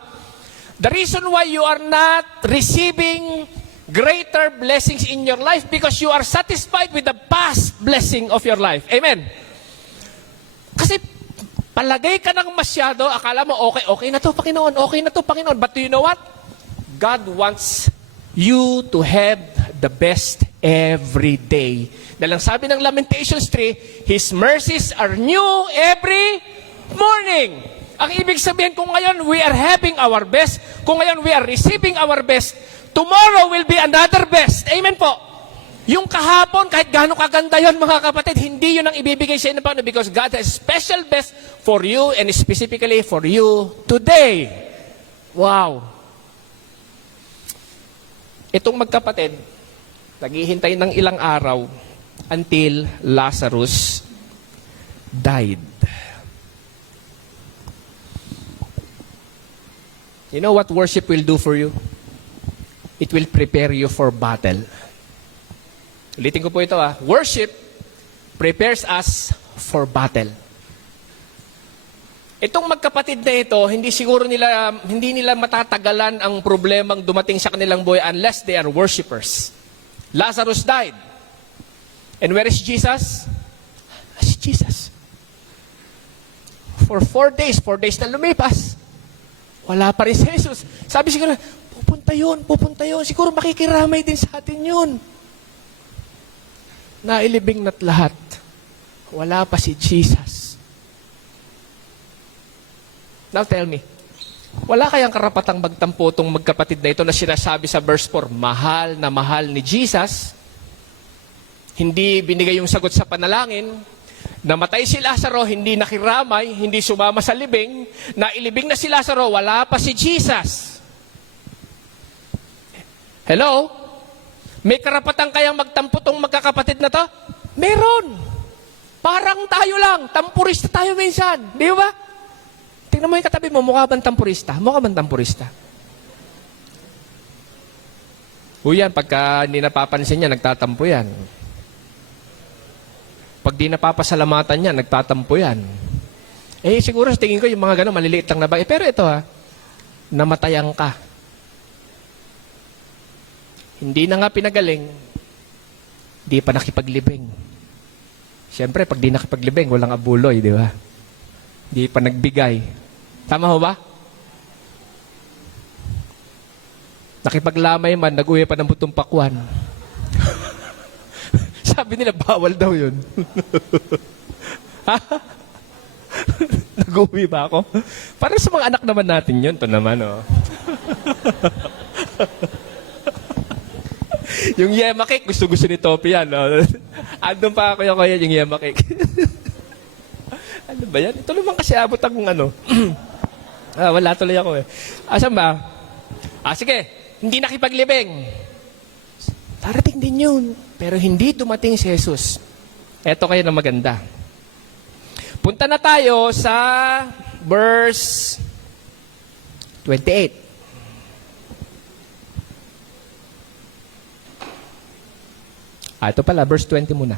The reason why you are not receiving greater blessings in your life because you are satisfied with the past blessing of your life. Amen? Kasi palagay ka ng masyado, akala mo okay na to Panginoon, okay na to Panginoon. But do you know what? God wants you to have the best every day. Dahil ang sabi ng Lamentations 3, His mercies are new every morning. Ang ibig sabihin, kung ngayon we are having our best, kung ngayon we are receiving our best, tomorrow will be another best. Amen po. Yung kahapon, kahit gaano kaganda yon mga kapatid, hindi yun ang ibibigay sa inyo ng Panginoon because God has special best for you and specifically for you today. Wow. Itong magkapatid, naghihintay ng ilang araw until Lazarus died. You know what worship will do for you? It will prepare you for battle. Ulitin ko po ito Worship prepares us for battle. Itong magkapatid na ito, hindi nila matatagalan ang problemang dumating sa kanilang buhay unless they are worshipers. Lazarus died. And where is Jesus? Si Jesus. For 4 days na lumipas, wala pa rin si Jesus. Sabi siguro, pupunta yun. Siguro makikiramay din sa atin yun. Nailibing na't lahat. Wala pa si Jesus. Now tell me, wala kayang karapatang magtampo itong magkapatid na ito na sinasabi sa verse 4, mahal na mahal ni Jesus, hindi binigay yung sagot sa panalangin, namatay si Lazaro, hindi nakiramay, hindi sumama sa libing, nailibing na si Lazaro, wala pa si Jesus. Hello? May karapatan kayang magtampo itong magkakapatid na to? Meron. Parang tayo lang, tampurista tayo minsan, di ba? Tingnan mo yung katabi mo, mukha bang tampurista? Mukha bang tampurista? Yan, pagka hindi napapansin niya, nagtatampo yan. Pag di napapasalamatan niya, nagtatampo yan. Siguro sa tingin ko, yung mga gano'n, maliliit lang na bagay. Pero ito namatayan ka. Hindi na nga pinagaling, di pa nakipaglibing. Siyempre, pag di nakipaglibing, walang abuloy, di ba? Di pa nagbigay. Tama ho ba? Nakipaglamay man, nag-uwi pa ng butong pakwan. Sabi nila, bawal daw yun. Nag-uwi ba ako? Para sa mga anak naman natin yun. Ito naman, Yung yema cake, gusto-gusto ni Topi yan. Andun pa ako yung yema cake. Ano ba yan? Ito naman kasi abot akong wala tuloy ako Asan ba? Sige. Hindi nakipaglibing. Darating din yun. Pero hindi dumating si Jesus. Eto kayo na maganda. Punta na tayo sa verse 28. Ito pala, verse 20 muna.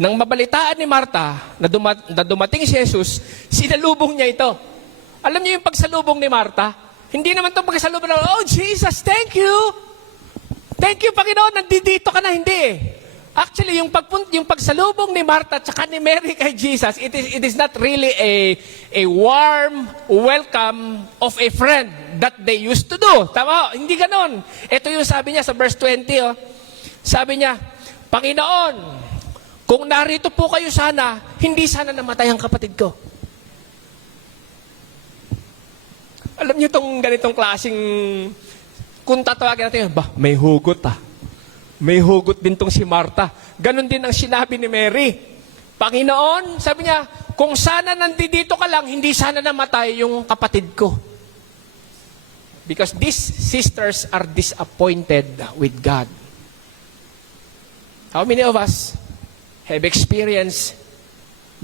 Nang mabalitaan ni Marta na dumating si Jesus, sinalubong niya ito. Alam niyo yung pagsalubong ni Marta? Hindi naman itong pagsalubong na, oh Jesus, thank you. Thank you, Panginoon, nandito ka na. Hindi Actually, yung pagsalubong ni Marta at saka ni Mary kay Jesus, it is not really a warm welcome of a friend that they used to do. Tama? Hindi ganon. Ito yung sabi niya sa verse 20. Sabi niya, Panginoon, kung narito po kayo sana, hindi sana namatay ang kapatid ko. Alam niyo itong ganitong klaseng, kung tatawagin natin, may hugot May hugot din tong si Martha. Ganon din ang sinabi ni Mary. Panginoon, sabi niya, kung sana nandito ka lang, hindi sana namatay yung kapatid ko. Because these sisters are disappointed with God. How many of us have experienced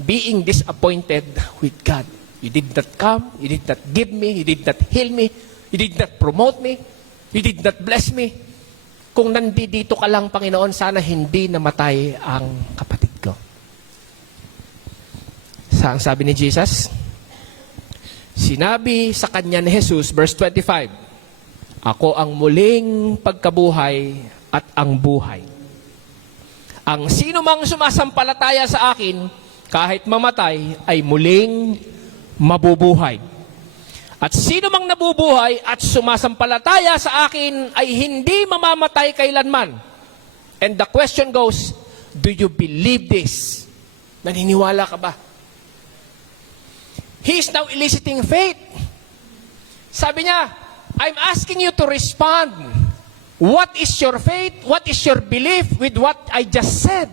being disappointed with God? You did not come, you did not give me, you did not heal me, you did not promote me, you did not bless me. Kung nandito ka lang, Panginoon, sana hindi namatay ang kapatid ko. Ang sabi ni Jesus, sinabi sa kanya ni Jesus, verse 25, ako ang muling pagkabuhay at ang buhay. Ang sino mang sumasampalataya sa akin, kahit mamatay, ay muling mabubuhay. At sino mang nabubuhay at sumasampalataya sa akin ay hindi mamamatay kailanman. And the question goes, do you believe this? Naniniwala ka ba? He is now eliciting faith. Sabi niya, I'm asking you to respond. What is your faith? What is your belief with what I just said?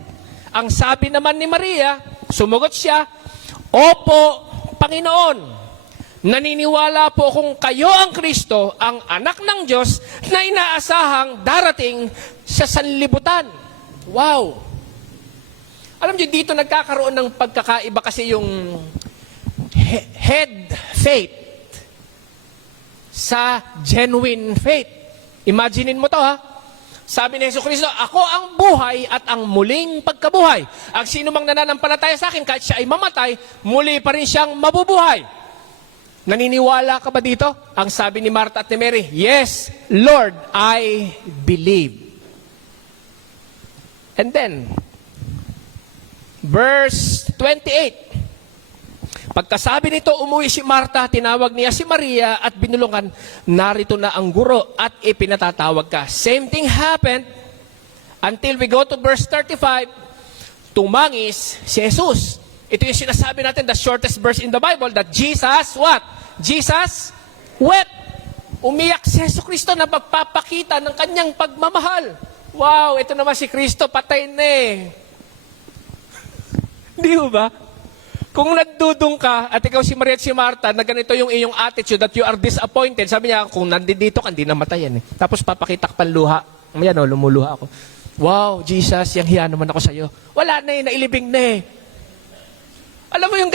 Ang sabi naman ni Maria, sumagot siya, Opo, Panginoon, naniniwala po kung kayo ang Kristo, ang anak ng Diyos na inaasahang darating sa sanlibutan. Wow! Alam niyo, dito nagkakaroon ng pagkakaiba kasi yung head faith sa genuine faith. Imaginein mo to ha. Sabi ni Jesucristo, ako ang buhay at ang muling pagkabuhay. Ang sino mang nananampalataya sa akin, kahit siya ay mamatay, muli pa rin siyang mabubuhay. Naniniwala ka ba dito? Ang sabi ni Martha at ni Mary, yes, Lord, I believe. And then, verse 28. Pagkasabi nito, umuwi si Martha, tinawag niya si Maria at binulungan, narito na ang guro at ipinatatawag ka. Same thing happened until we go to verse 35, tumangis si Jesus. Ito yung sinasabi natin, the shortest verse in the Bible, that Jesus, what? Jesus wept. Umiyak si Jesucristo na magpapakita ng kanyang pagmamahal. Wow, ito naman si Kristo, patay na eh. Di ba? Kung nagdudong ka, at ikaw si Maria at si Martha, na ganito yung iyong attitude, that you are disappointed, sabi niya, kung nandito ka, hindi namatay yan eh. Tapos papakita ka panluha. Ayan o, lumuluha ako. Wow, Jesus, yang hiya naman ako sa'yo. Wala na eh, nailibing na eh. Alam mo yung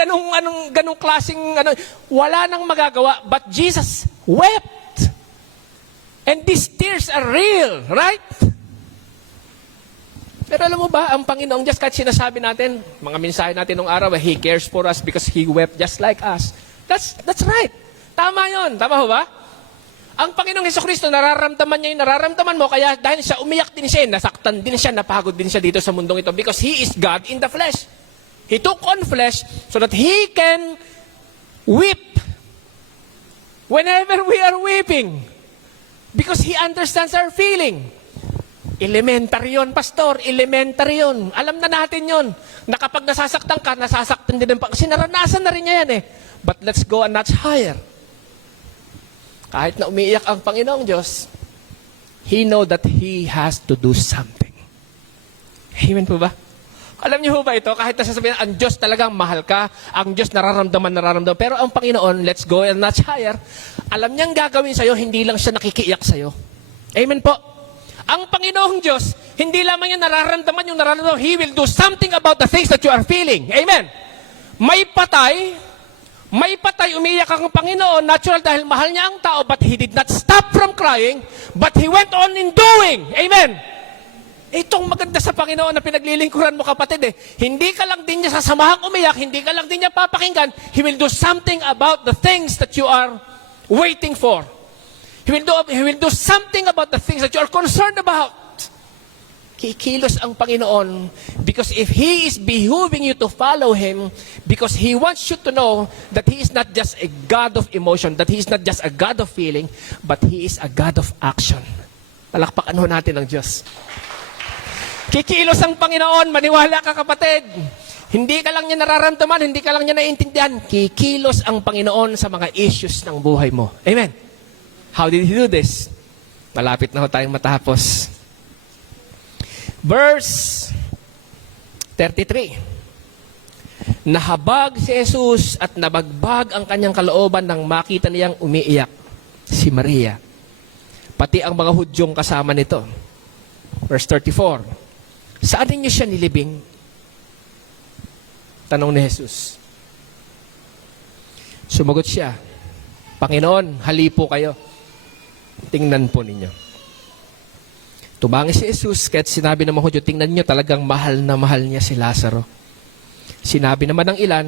ganung klaseng, wala nang magagawa, but Jesus wept. And these tears are real, right? Pero alam mo ba, ang Panginoong Diyos, kahit sinasabi natin, mga mensahe natin nung araw, He cares for us because He wept just like us. That's right. Tama yon. Tama ho ba? Ang Panginoong Jesucristo, nararamdaman niya yung nararamdaman mo, kaya dahil siya umiyak din siya, nasaktan din siya, napagod din siya dito sa mundong ito because He is God in the flesh. He took on flesh so that He can weep whenever we are weeping because He understands our feeling. Elementary yun, pastor. Elementary yun. Alam na natin yun. Na kapag nasasaktan ka, nasasaktan din pa. Kasi naranasan na rin niya yan eh. But let's go a notch higher. Kahit na umiiyak ang Panginoong Diyos, He know that He has to do something. Amen po ba? Alam niyo ba ito? Kahit nasasabihin, ang Diyos talagang mahal ka, ang Diyos nararamdaman. Pero ang Panginoon, let's go a notch higher. Alam niyang gagawin sa'yo, hindi lang siya nakikiiyak sa'yo. Amen po. Ang Panginoong Diyos, hindi lamang yan nararamdaman yung nararamdaman. He will do something about the things that you are feeling. Amen. May patay, umiiyak ang Panginoon, natural dahil mahal niya ang tao, but He did not stop from crying, but He went on in doing. Amen. Itong maganda sa Panginoon na pinaglilingkuran mo, kapatid eh. Hindi ka lang din niya sasamahang umiyak, hindi ka lang din niya papakinggan. He will do something about the things that you are waiting for. He will do something about the things that you are concerned about. Kikilos ang Panginoon because if He is behooving you to follow Him, because He wants you to know that He is not just a God of emotion, that He is not just a God of feeling, but He is a God of action. Palakpakan natin ang Diyos. Kikilos ang Panginoon, maniwala ka kapatid. Hindi ka lang niya nararamdaman, hindi ka lang niya naiintindihan. Kikilos ang Panginoon sa mga issues ng buhay mo. Amen. How did He do this? Malapit na ho tayong matapos. Verse 33. Nahabag si Jesus at nabagbag ang kanyang kalooban nang makita niyang umiiyak si Maria. Pati ang mga Hudyong kasama nito. Verse 34. Saan ninyo siya nilibing? Tanong ni Jesus. Sumagot siya, Panginoon, halipo kayo. Tingnan po ninyo. Tumangi si Jesus, kaya't sinabi ng mga Hudyo, tingnan niyo, talagang mahal na mahal niya si Lazaro. Sinabi naman ng ilan,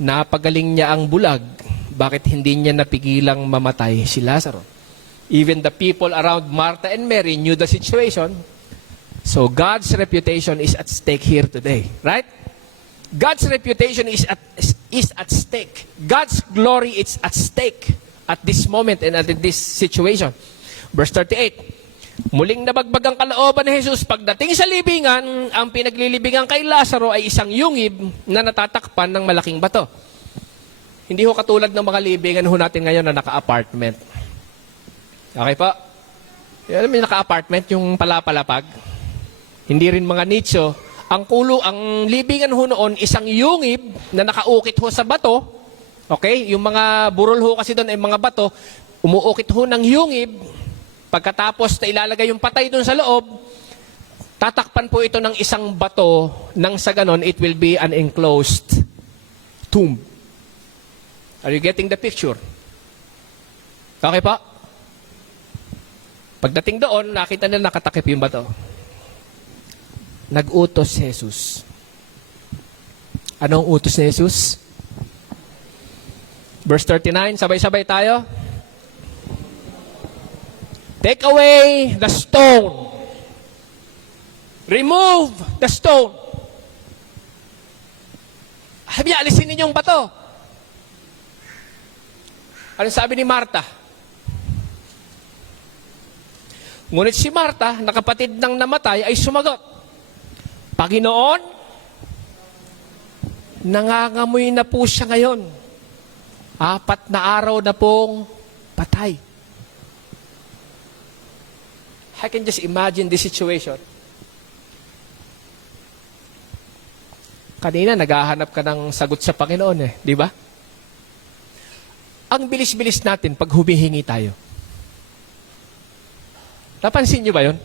napagaling niya ang bulag, bakit hindi niya napigilang mamatay si Lazaro? Even the people around Martha and Mary knew the situation. So God's reputation is at stake here today. Right? God's reputation is at stake. God's glory is at stake at this moment and at this situation. Verse 38. Muling nabagbag ang kalooban ni Jesus. Pagdating sa libingan, ang pinaglilibingan kay Lazaro ay isang yungib na natatakpan ng malaking bato. Hindi ho katulad ng mga libingan ho natin ngayon na naka-apartment. Okay po? Alam mo yung naka-apartment, yung palapalapag? Hindi rin mga nicho. Ang libingan ho noon, isang yungib na nakaukit ho sa bato. Okay? Yung mga burol ho kasi doon ay mga bato. Umuukit ho ng yungib. Pagkatapos na ilalagay yung patay doon sa loob, tatakpan po ito ng isang bato nang sa ganon, it will be an enclosed tomb. Are you getting the picture? Okay pa? Pagdating doon, nakita nila nakatakip yung bato. Nag-utos si Jesus. Anong utos ni Jesus? Verse 39, sabay-sabay tayo. Take away the stone. Remove the stone. Sabi niya, alisin ninyo yung bato. Ano sabi ni Martha? Ngunit si Martha, na kapatid ng namatay, ay sumagot, Panginoon, nangangamoy na po siya ngayon. 4 na araw na pong patay. I can just imagine this situation. Kanina, naghahanap ka ng sagot sa Panginoon eh, di ba? Ang bilis-bilis natin pag humihingi tayo. Napansin niyo ba yun?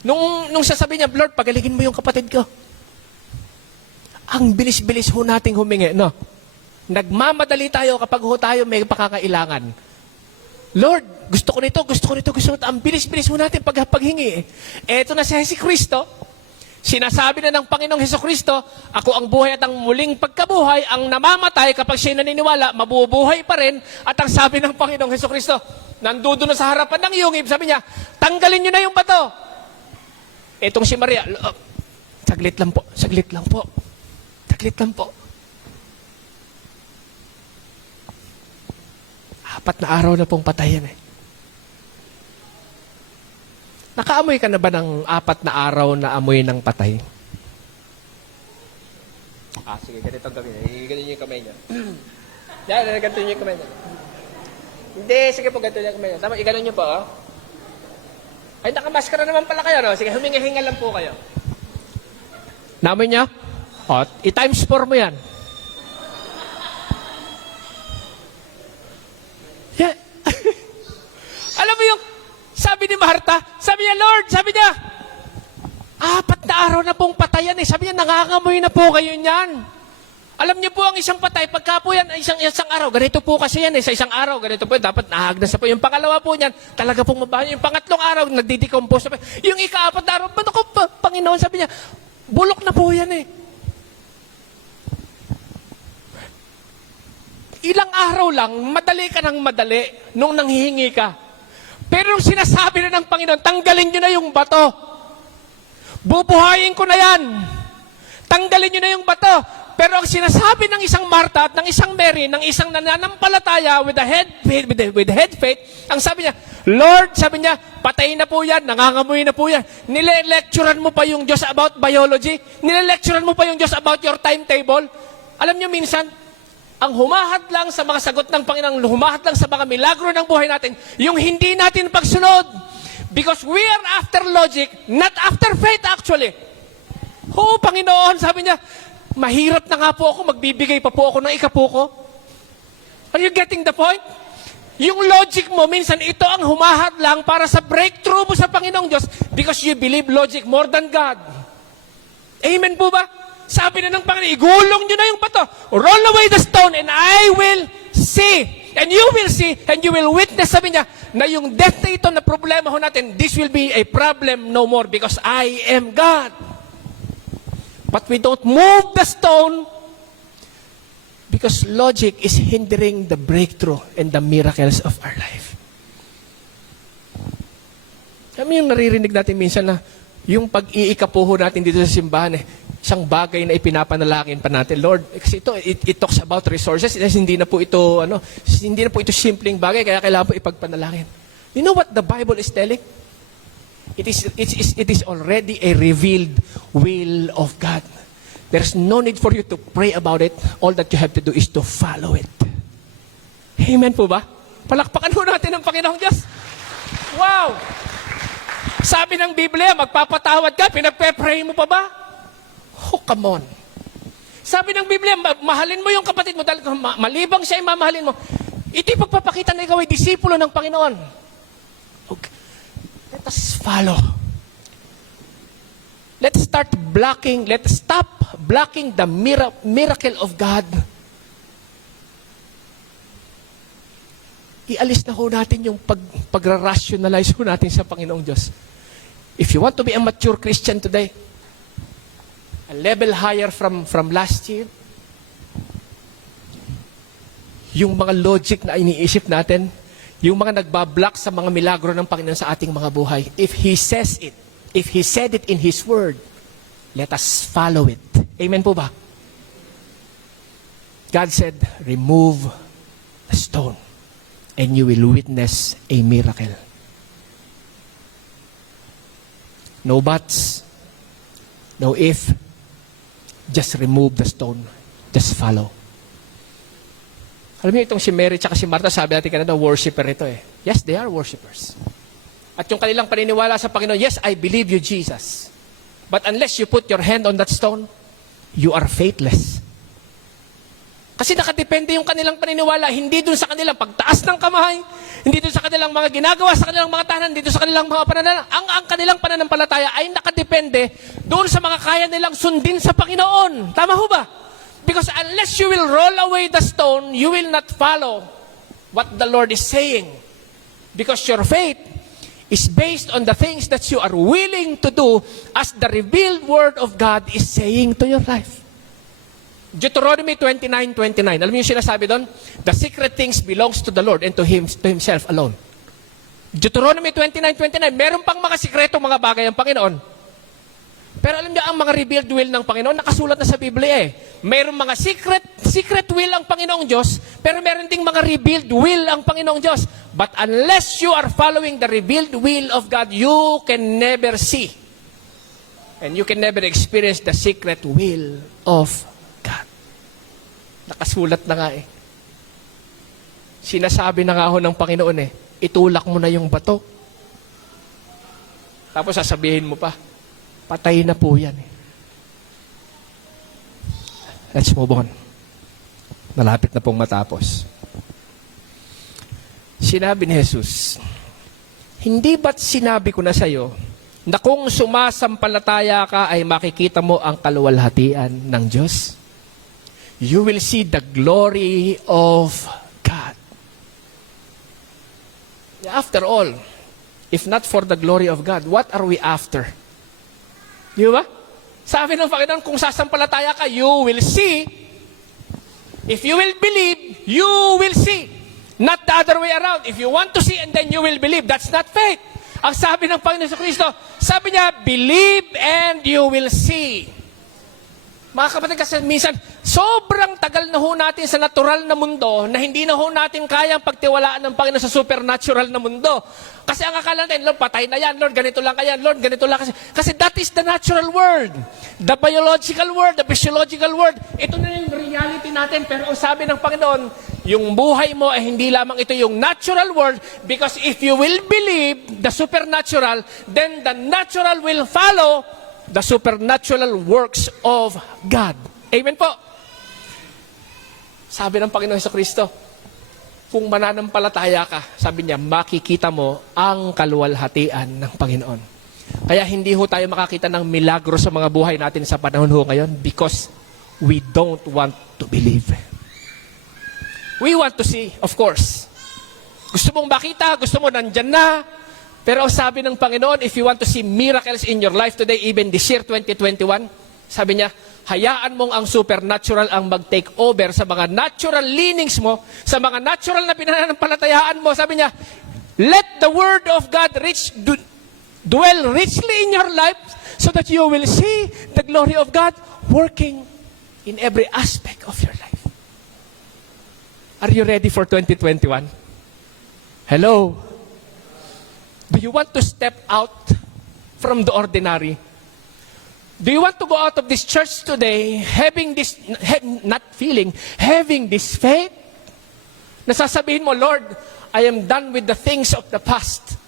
Nung sasabi niya, Lord, pagalingin mo yung kapatid ko. Ang bilis-bilis ho nating humingi, no? Nagmamadali tayo kapag ho tayo may pakakailangan. Lord, gusto ko nito. Ang bilis-bilis ho natin paghingi. Eto na si Jesucristo. Sinasabi na ng Panginoong Jesucristo, ako ang buhay at ang muling pagkabuhay, ang namamatay kapag siya naniniwala, mabubuhay pa rin. At ang sabi ng Panginoong Jesucristo, nandudo na sa harapan ng yungib, sabi niya, tanggalin niyo na yung bato. Etong si Maria, saglit lang po. 4 na araw na pong patay yan eh. Nakaamoy ka na ba ng 4 na araw na amoy ng patay? Sige, ganito gawin. Ganito yung kamay niya. Ganito yung kamay niya. Hindi, sige po, ganito yung kamay niya. Tama, iganon niyo po, oh. Ay, nakamaskara naman pala kayo, no? Sige, huminga-hinga lang po kayo. Namoy niya? O, i-times 4 mo yan. Yeah. Alam mo yung, sabi ni Martha, sabi niya, Lord, sabi niya, 4 na araw na pong patayan eh. Sabi niya, nangangamoy na po kayo niyan. Alam niyo po ang isang patay, pagka po yan, isang araw, ganito po kasi yan eh, sa isang araw, ganito po, dapat nahagdas na po. Yung pangalawa po niyan, talaga pong mabaho. Yung pangatlong araw, nagdidecompose na po. Yung ika-4 na araw, ba't ako, Panginoon, sabi niya, bulok na po yan eh. Ilang araw lang, madali ka ng madali nung nanghihingi ka. Pero nung sinasabi na ng Panginoon, tanggalin niyo na yung bato. Bubuhayin ko na yan. Tanggalin niyo na yung bato. Pero ang sinasabi ng isang Martha at ng isang Mary, ng isang nananampalataya with the head faith, ang sabi niya, Lord, sabi niya, patay na po yan, nangangamoy na po yan. Nile-lecturean mo pa yung Diyos about biology? Nile-lecturean mo pa yung Diyos about your timetable? Alam niyo minsan, ang humahat lang sa mga sagot ng Panginoon, humahat lang sa mga milagro ng buhay natin, yung hindi natin pagsunod. Because we are after logic, not after faith actually. Oo, Panginoon, sabi niya, mahirap na nga po ako, magbibigay pa po ako ng ikapo ko. Are you getting the point? Yung logic mo, minsan ito ang humahat lang para sa breakthrough mo sa Panginoong Diyos because you believe logic more than God. Amen po ba? Sabi na ng Panginoon, igulong nyo na yung bato. Roll away the stone and I will see. And you will see and you will witness, sabi niya, na yung death na ito na problema ho natin, this will be a problem no more because I am God. But we don't move the stone because logic is hindering the breakthrough and the miracles of our life. Kami yung naririnig natin minsan na yung pag-iikapuho natin dito sa simbahan, isang bagay na ipinapanalangin pa natin, Lord, kasi it talks about resources, hindi na po ito simpleng bagay, kaya kailangan po ipagpanalangin. You know what the Bible is telling? It is already a revealed will of God. There's no need for you to pray about it. All that you have to do is to follow it. Amen po ba? Palakpakan ho natin ang Panginoong Diyos. Wow! Sabi ng Biblia, magpapatawad ka, pinagpe-pray mo pa ba? Oh, come on. Sabi ng Biblia, mahalin mo yung kapatid mo dahil malibang siya ay mamahalin mo. Ito'y pagpapakita na ikaw ay disipulo ng Panginoon. Okay. Let us follow. Let's stop blocking the miracle of God. Ialis na ho natin yung pag-rationalize ho natin sa Panginoong Diyos. If you want to be a mature Christian today, a level higher from last year, yung mga logic na iniisip natin, yung mga nagbablock sa mga milagro ng Panginoon sa ating mga buhay, if He says it, if He said it in His Word, let us follow it. Amen po ba? God said, remove the stone and you will witness a miracle. No buts, no if, just remove the stone, just follow. Alam niyo itong si Mary at si Martha, sabi natin kanina, worshiper ito eh. Yes, they are worshipers. At yung kanilang paniniwala sa Panginoon, yes, I believe you, Jesus. But unless you put your hand on that stone, you are faithless. Kasi nakadepende yung kanilang paniniwala, hindi dun sa kanilang pagtaas ng kamay, hindi dun sa kanilang mga ginagawa, sa kanilang mga tahanan, dito sa kanilang mga pananampalataya. Ang kanilang pananampalataya ay nakadepende doon sa mga kaya nilang sundin sa Panginoon. Tama ho ba? Because unless you will roll away the stone, you will not follow what the Lord is saying. Because your faith is based on the things that you are willing to do as the revealed Word of God is saying to your life. Deuteronomy 29:29. Alam niyo yung sinasabi doon? The secret things belongs to the Lord and to Himself alone. Deuteronomy 29:29. Meron pang mga sikretong mga bagay ang Panginoon. Pero alam niyo, ang mga revealed will ng Panginoon, nakasulat na sa Biblia eh. Mayroong mga secret will ang Panginoong Diyos, pero meron ding mga revealed will ang Panginoong Diyos. But unless you are following the revealed will of God, you can never see. And you can never experience the secret will of God. Nakasulat na nga eh. Sinasabi na nga ho ng Panginoon eh, itulak mo na yung bato. Tapos sasabihin mo pa, patay na po yan eh. Let's move on. Malapit na pong matapos. Sinabi ni Jesus, hindi ba't sinabi ko na sa iyo na kung sumasampalataya ka ay makikita mo ang kaluwalhatian ng Diyos? You will see the glory of God. After all, if not for the glory of God, what are we after? Di ba? Sabi ng Panginoon, kung sasampalataya ka, you will see. If you will believe, you will see. Not the other way around. If you want to see and then you will believe, that's not faith. Ang sabi ng Panginoon sa Kristo, sabi niya, believe and you will see. Mga kapatid, kasi minsan, sobrang tagal na ho natin sa natural na mundo na hindi na ho natin kayang pagtiwalaan ng Panginoon sa supernatural na mundo. Kasi ang akala natin, Lord, patay na yan. Lord, ganito lang kaya. Lord, ganito lang kasi. Kasi that is the natural world. The biological world, the physiological world. Ito na yung reality natin. Pero ang sabi ng Panginoon, yung buhay mo ay hindi lamang ito yung natural world, because if you will believe the supernatural, then the natural will follow the supernatural works of God. Amen po. Sabi ng Panginoon Jesucristo, kung mananampalataya ka, sabi niya, makikita mo ang kaluwalhatian ng Panginoon. Kaya hindi ho tayo makakita ng milagro sa mga buhay natin sa panahon ho ngayon because we don't want to believe. We want to see, of course. Gusto mong makita, gusto mo nandyan na. Pero sabi ng Panginoon, if you want to see miracles in your life today, even this year 2021, sabi niya, hayaan mong ang supernatural ang mag-take over sa mga natural leanings mo, sa mga natural na pinanampalatayaan mo. Sabi niya, let the word of God dwell richly in your life so that you will see the glory of God working in every aspect of your life. Are you ready for 2021? Hello? Do you want to step out from the ordinary? Do you want to go out of this church today having this, having this faith? Nasasabihin mo, Lord, I am done with the things of the past.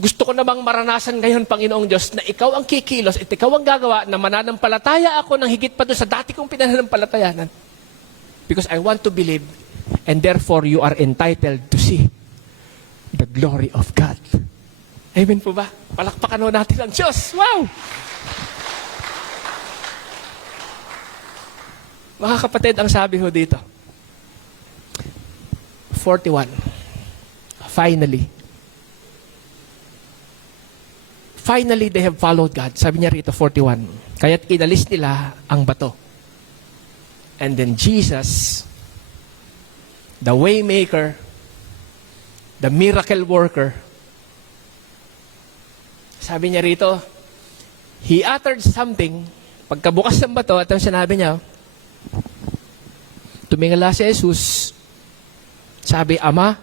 Gusto ko namang maranasan ngayon, Panginoong Diyos, na ikaw ang kikilos at ikaw ang gagawa na mananampalataya ako ng higit pa doon sa dati kong pinanampalatayanan. Because I want to believe, and therefore you are entitled to see the glory of God. Amen po ba? Palakpakan ho natin ang Diyos. Wow! Mga kapatid, ang sabi ho dito, 41. Finally, they have followed God. Sabi niya rito, 41. Kaya't inalis nila ang bato. And then Jesus, the way maker, the miracle worker, sabi niya rito, he uttered something, pagkabukas ng bato, at ang sinabi niya, tumingala si Jesus, sabi, Ama,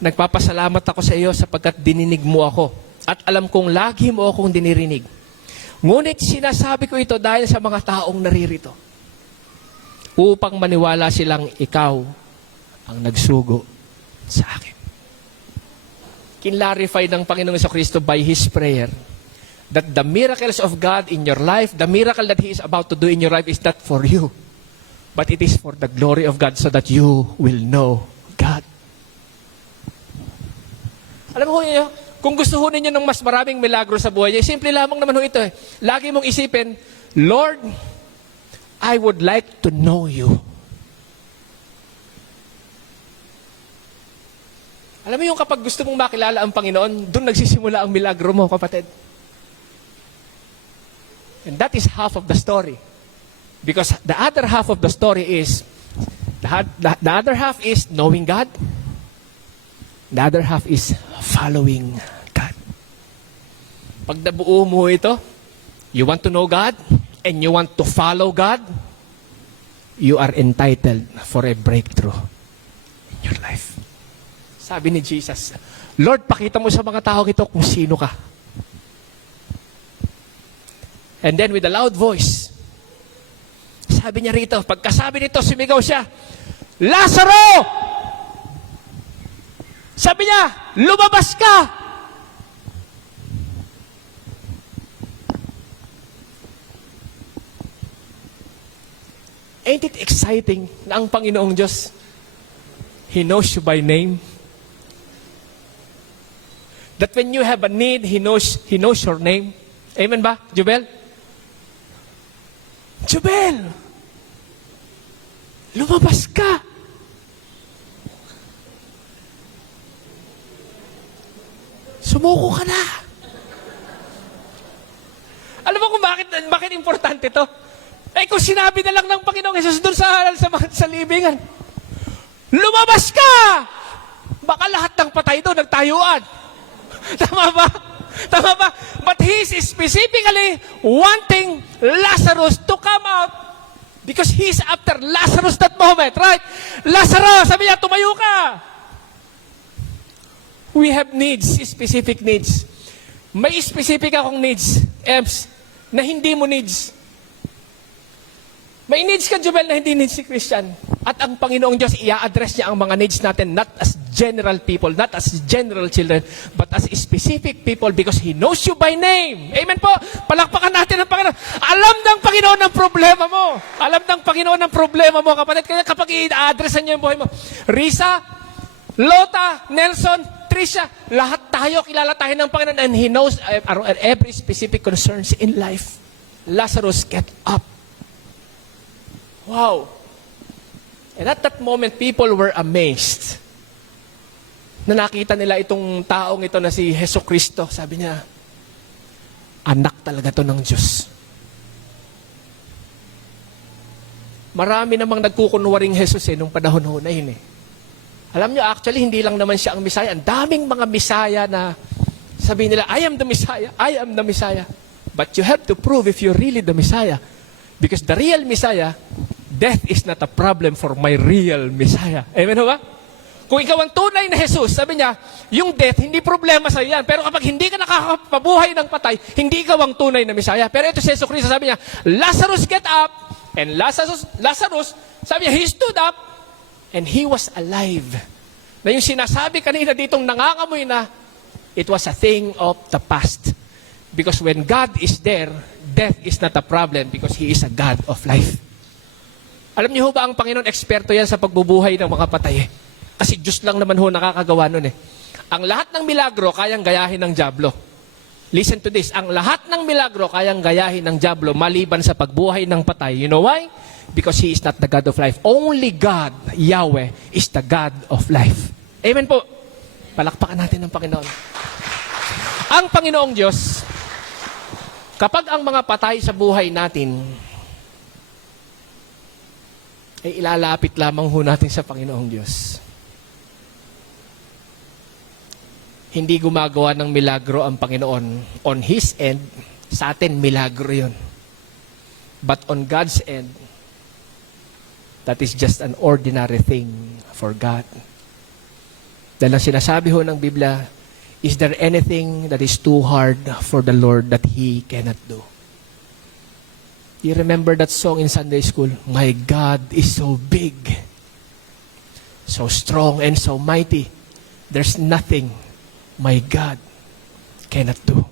nagpapasalamat ako sa iyo sapagkat dininig mo ako, at alam kong lagi mo akong dinirinig. Ngunit sinasabi ko ito dahil sa mga taong naririto, upang maniwala silang ikaw ang nagsugo sa akin. Kinlarify ng Panginoong Jesucristo by His prayer that the miracles of God in your life, the miracle that He is about to do in your life is not for you, but it is for the glory of God so that you will know God. Alam mo niyo, kung gusto ho ninyo ng mas maraming milagro sa buhay niyo, simple lamang naman ho ito eh. Lagi mong isipin, Lord, I would like to know you. Alam mo yung kapag gusto mong makilala ang Panginoon, doon nagsisimula ang milagro mo, kapatid. And that is half of the story. Because the other half of the story is, the other half is knowing God. The other half is following God. Pag nabuo mo ito, you want to know God, and you want to follow God, you are entitled for a breakthrough in your life. Sabi ni Jesus, Lord, pakita mo sa mga tao ito kung sino ka. And then with a loud voice, sabi niya rito, pagkasabi nito, sumigaw siya, Lazaro! Sabi niya, lumabas ka! Ain't it exciting na ang Panginoong Diyos, He knows you by name? That when you have a need, He knows your name. Amen ba, Jubel? Jubel! Lumabas ka! Sumuko ka na! Alam mo kung bakit importante to? Eh kung sinabi na lang ng Panginoong Jesus doon sa libingan, lumabas ka! Baka lahat ng patay doon nagtayuan. Tama ba? Tama ba? But He's specifically wanting Lazarus to come out because He's after Lazarus that moment, right? Lazarus, sabi niya, tumayo ka. We have needs, specific needs. May specific akong needs, Ems, na hindi mo needs. May needs ka, Jubel, na hindi needs si Christian. At ang Panginoong Diyos, i-address niya ang mga needs natin, not as general people, not as general children, but as specific people because He knows you by name. Amen po? Palakpakan natin ang Panginoon. Alam ng Panginoon ang problema mo. Alam ng Panginoon ang problema mo, kapatid. Kaya kapag i-addressan niya yung buhay mo, Risa, Lota, Nelson, Tricia, lahat tayo, kilala tayo ng Panginoon and He knows every specific concerns in life. Lazarus, get up. Wow. And at that moment, people were amazed na nakita nila itong taong ito na si Hesus Kristo. Sabi niya, anak talaga to ng Diyos. Marami namang nagkukunwaring Jesus nung panahon na yun eh. Alam niyo, actually, hindi lang naman siya ang Messiah. Ang daming mga Messiah na sabihin nila, I am the Messiah, I am the Messiah. But you have to prove if you're really the Messiah. Because the real Messiah, death is not a problem for my real Messiah. Amen ba? Kung ikaw ang tunay na Jesus, sabi niya, yung death, hindi problema sa yan. Pero kapag hindi ka nakakapabuhay ng patay, hindi ikaw ang tunay na Messiah. Pero ito si Jesus Christ, sabi niya, Lazarus, get up. And Lazarus, sabi niya, he stood up and he was alive. Na yung sinasabi kanina ditong nangangamoy na, it was a thing of the past. Because when God is there, death is not a problem because He is a God of life. Alam niyo ho ba ang Panginoon, eksperto yan sa pagbubuhay ng mga patay eh. Kasi Diyos lang naman ho nakakagawa nun eh. Ang lahat ng milagro, kayang gayahin ng dyablo. Listen to this. Ang lahat ng milagro, kayang gayahin ng dyablo maliban sa pagbuhay ng patay. You know why? Because He is not the God of life. Only God, Yahweh, is the God of life. Amen po. Palakpakan natin ng Panginoon. Ang Panginoong Diyos, kapag ang mga patay sa buhay natin ay ilalapit lamang ho natin sa Panginoong Diyos. Hindi gumagawa ng milagro ang Panginoon. On His end, sa atin, milagro yun. But on God's end, that is just an ordinary thing for God. Dahil ang sinasabi ho ng Biblia, is there anything that is too hard for the Lord that He cannot do? You remember that song in Sunday school? My God is so big, so strong and so mighty. There's nothing my God cannot do.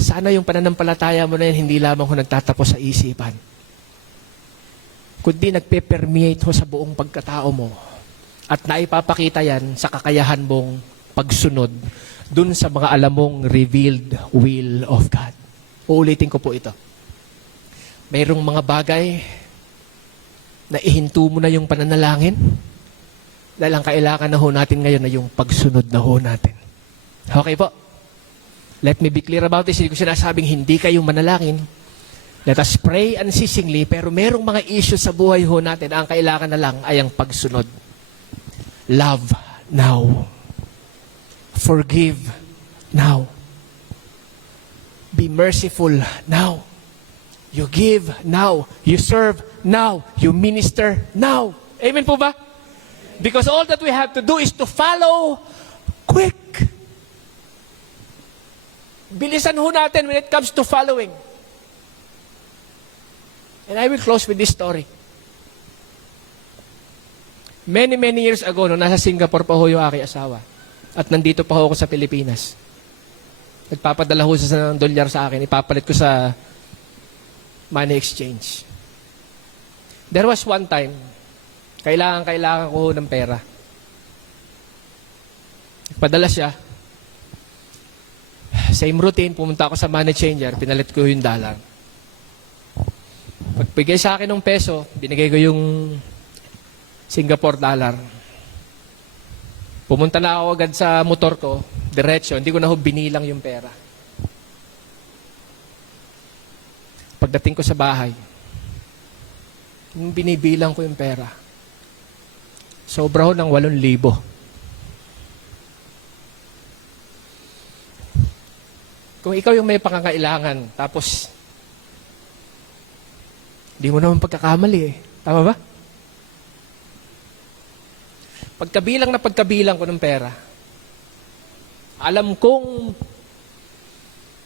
Sana yung pananampalataya mo na yan, hindi lamang ho nagtatapos sa isipan, kundi nagpe-permeate ho sa buong pagkatao mo. At naipapakita yan sa kakayahan mong pagsunod dun sa mga alam mong revealed will of God. Uulitin ko po ito. Mayroong mga bagay na ihinto mo na yung pananalangin dahil ang kailangan na ho natin ngayon na yung pagsunod na ho natin. Okay po? Let me be clear about this. Hindi ko sinasabing hindi kayo manalangin. Let us pray unceasingly, pero mayroong mga issues sa buhay ho natin. Ang kailangan na lang ay ang pagsunod. Love now. Forgive now. Be merciful now. You give now. You serve now. You minister now. Amen po ba? Because all that we have to do is to follow quick. Bilisan ho natin when it comes to following. And I will close with this story. Many years ago, nung nasa Singapore pa ho yung aking asawa, at nandito pa ho ako sa Pilipinas, nagpapadala ho siya ng dolyar sa akin, ipapalit ko sa money exchange. There was one time, kailangan ko ho ng pera. Nagpadala siya. Same routine, pumunta ako sa money changer, pinalit ko yung dollar. Pagbigay sa akin ng peso, binigay ko yung Singapore dollar. Pumunta na ako agad sa motor ko, diretso, hindi ko na ho binilang yung pera. Pagdating ko sa bahay, yung binibilang ko yung pera, sobra ho ng 8,000. Kung ikaw yung may pangangailangan, tapos di mo naman pagkakamali eh. Tama ba? Pagkabilang ko ng pera, alam kong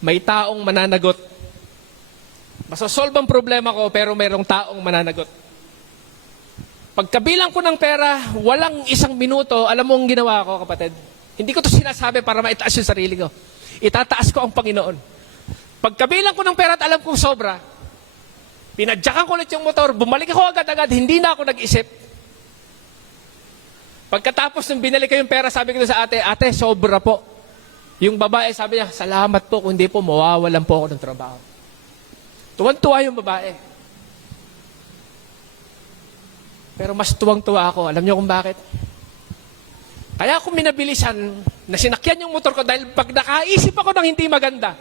may taong mananagot. Masosolve ang problema ko, pero mayroong taong mananagot. Pagkabilang ko ng pera, walang isang minuto, alam mo ang ginawa ko, kapatid? Hindi ko to sinasabi para maitaas yung sarili ko. Itataas ko ang Panginoon. Pagkabilang ko ng pera at alam kong sobra, pinadyakan ko ulit yung motor, bumalik ako agad-agad, hindi na ako nag-isip. Pagkatapos nung binalik ko yung pera, sabi ko sa ate, ate, sobra po. Yung babae, sabi niya, salamat po, kung hindi po, mawawalan po ako ng trabaho. Tuwan-tuwa yung babae. Pero mas tuwang-tuwa ako. Alam niyo kung bakit? Kaya ako minabilisan na sinakyan yung motor ko dahil pag nakaisip ako ng hindi maganda,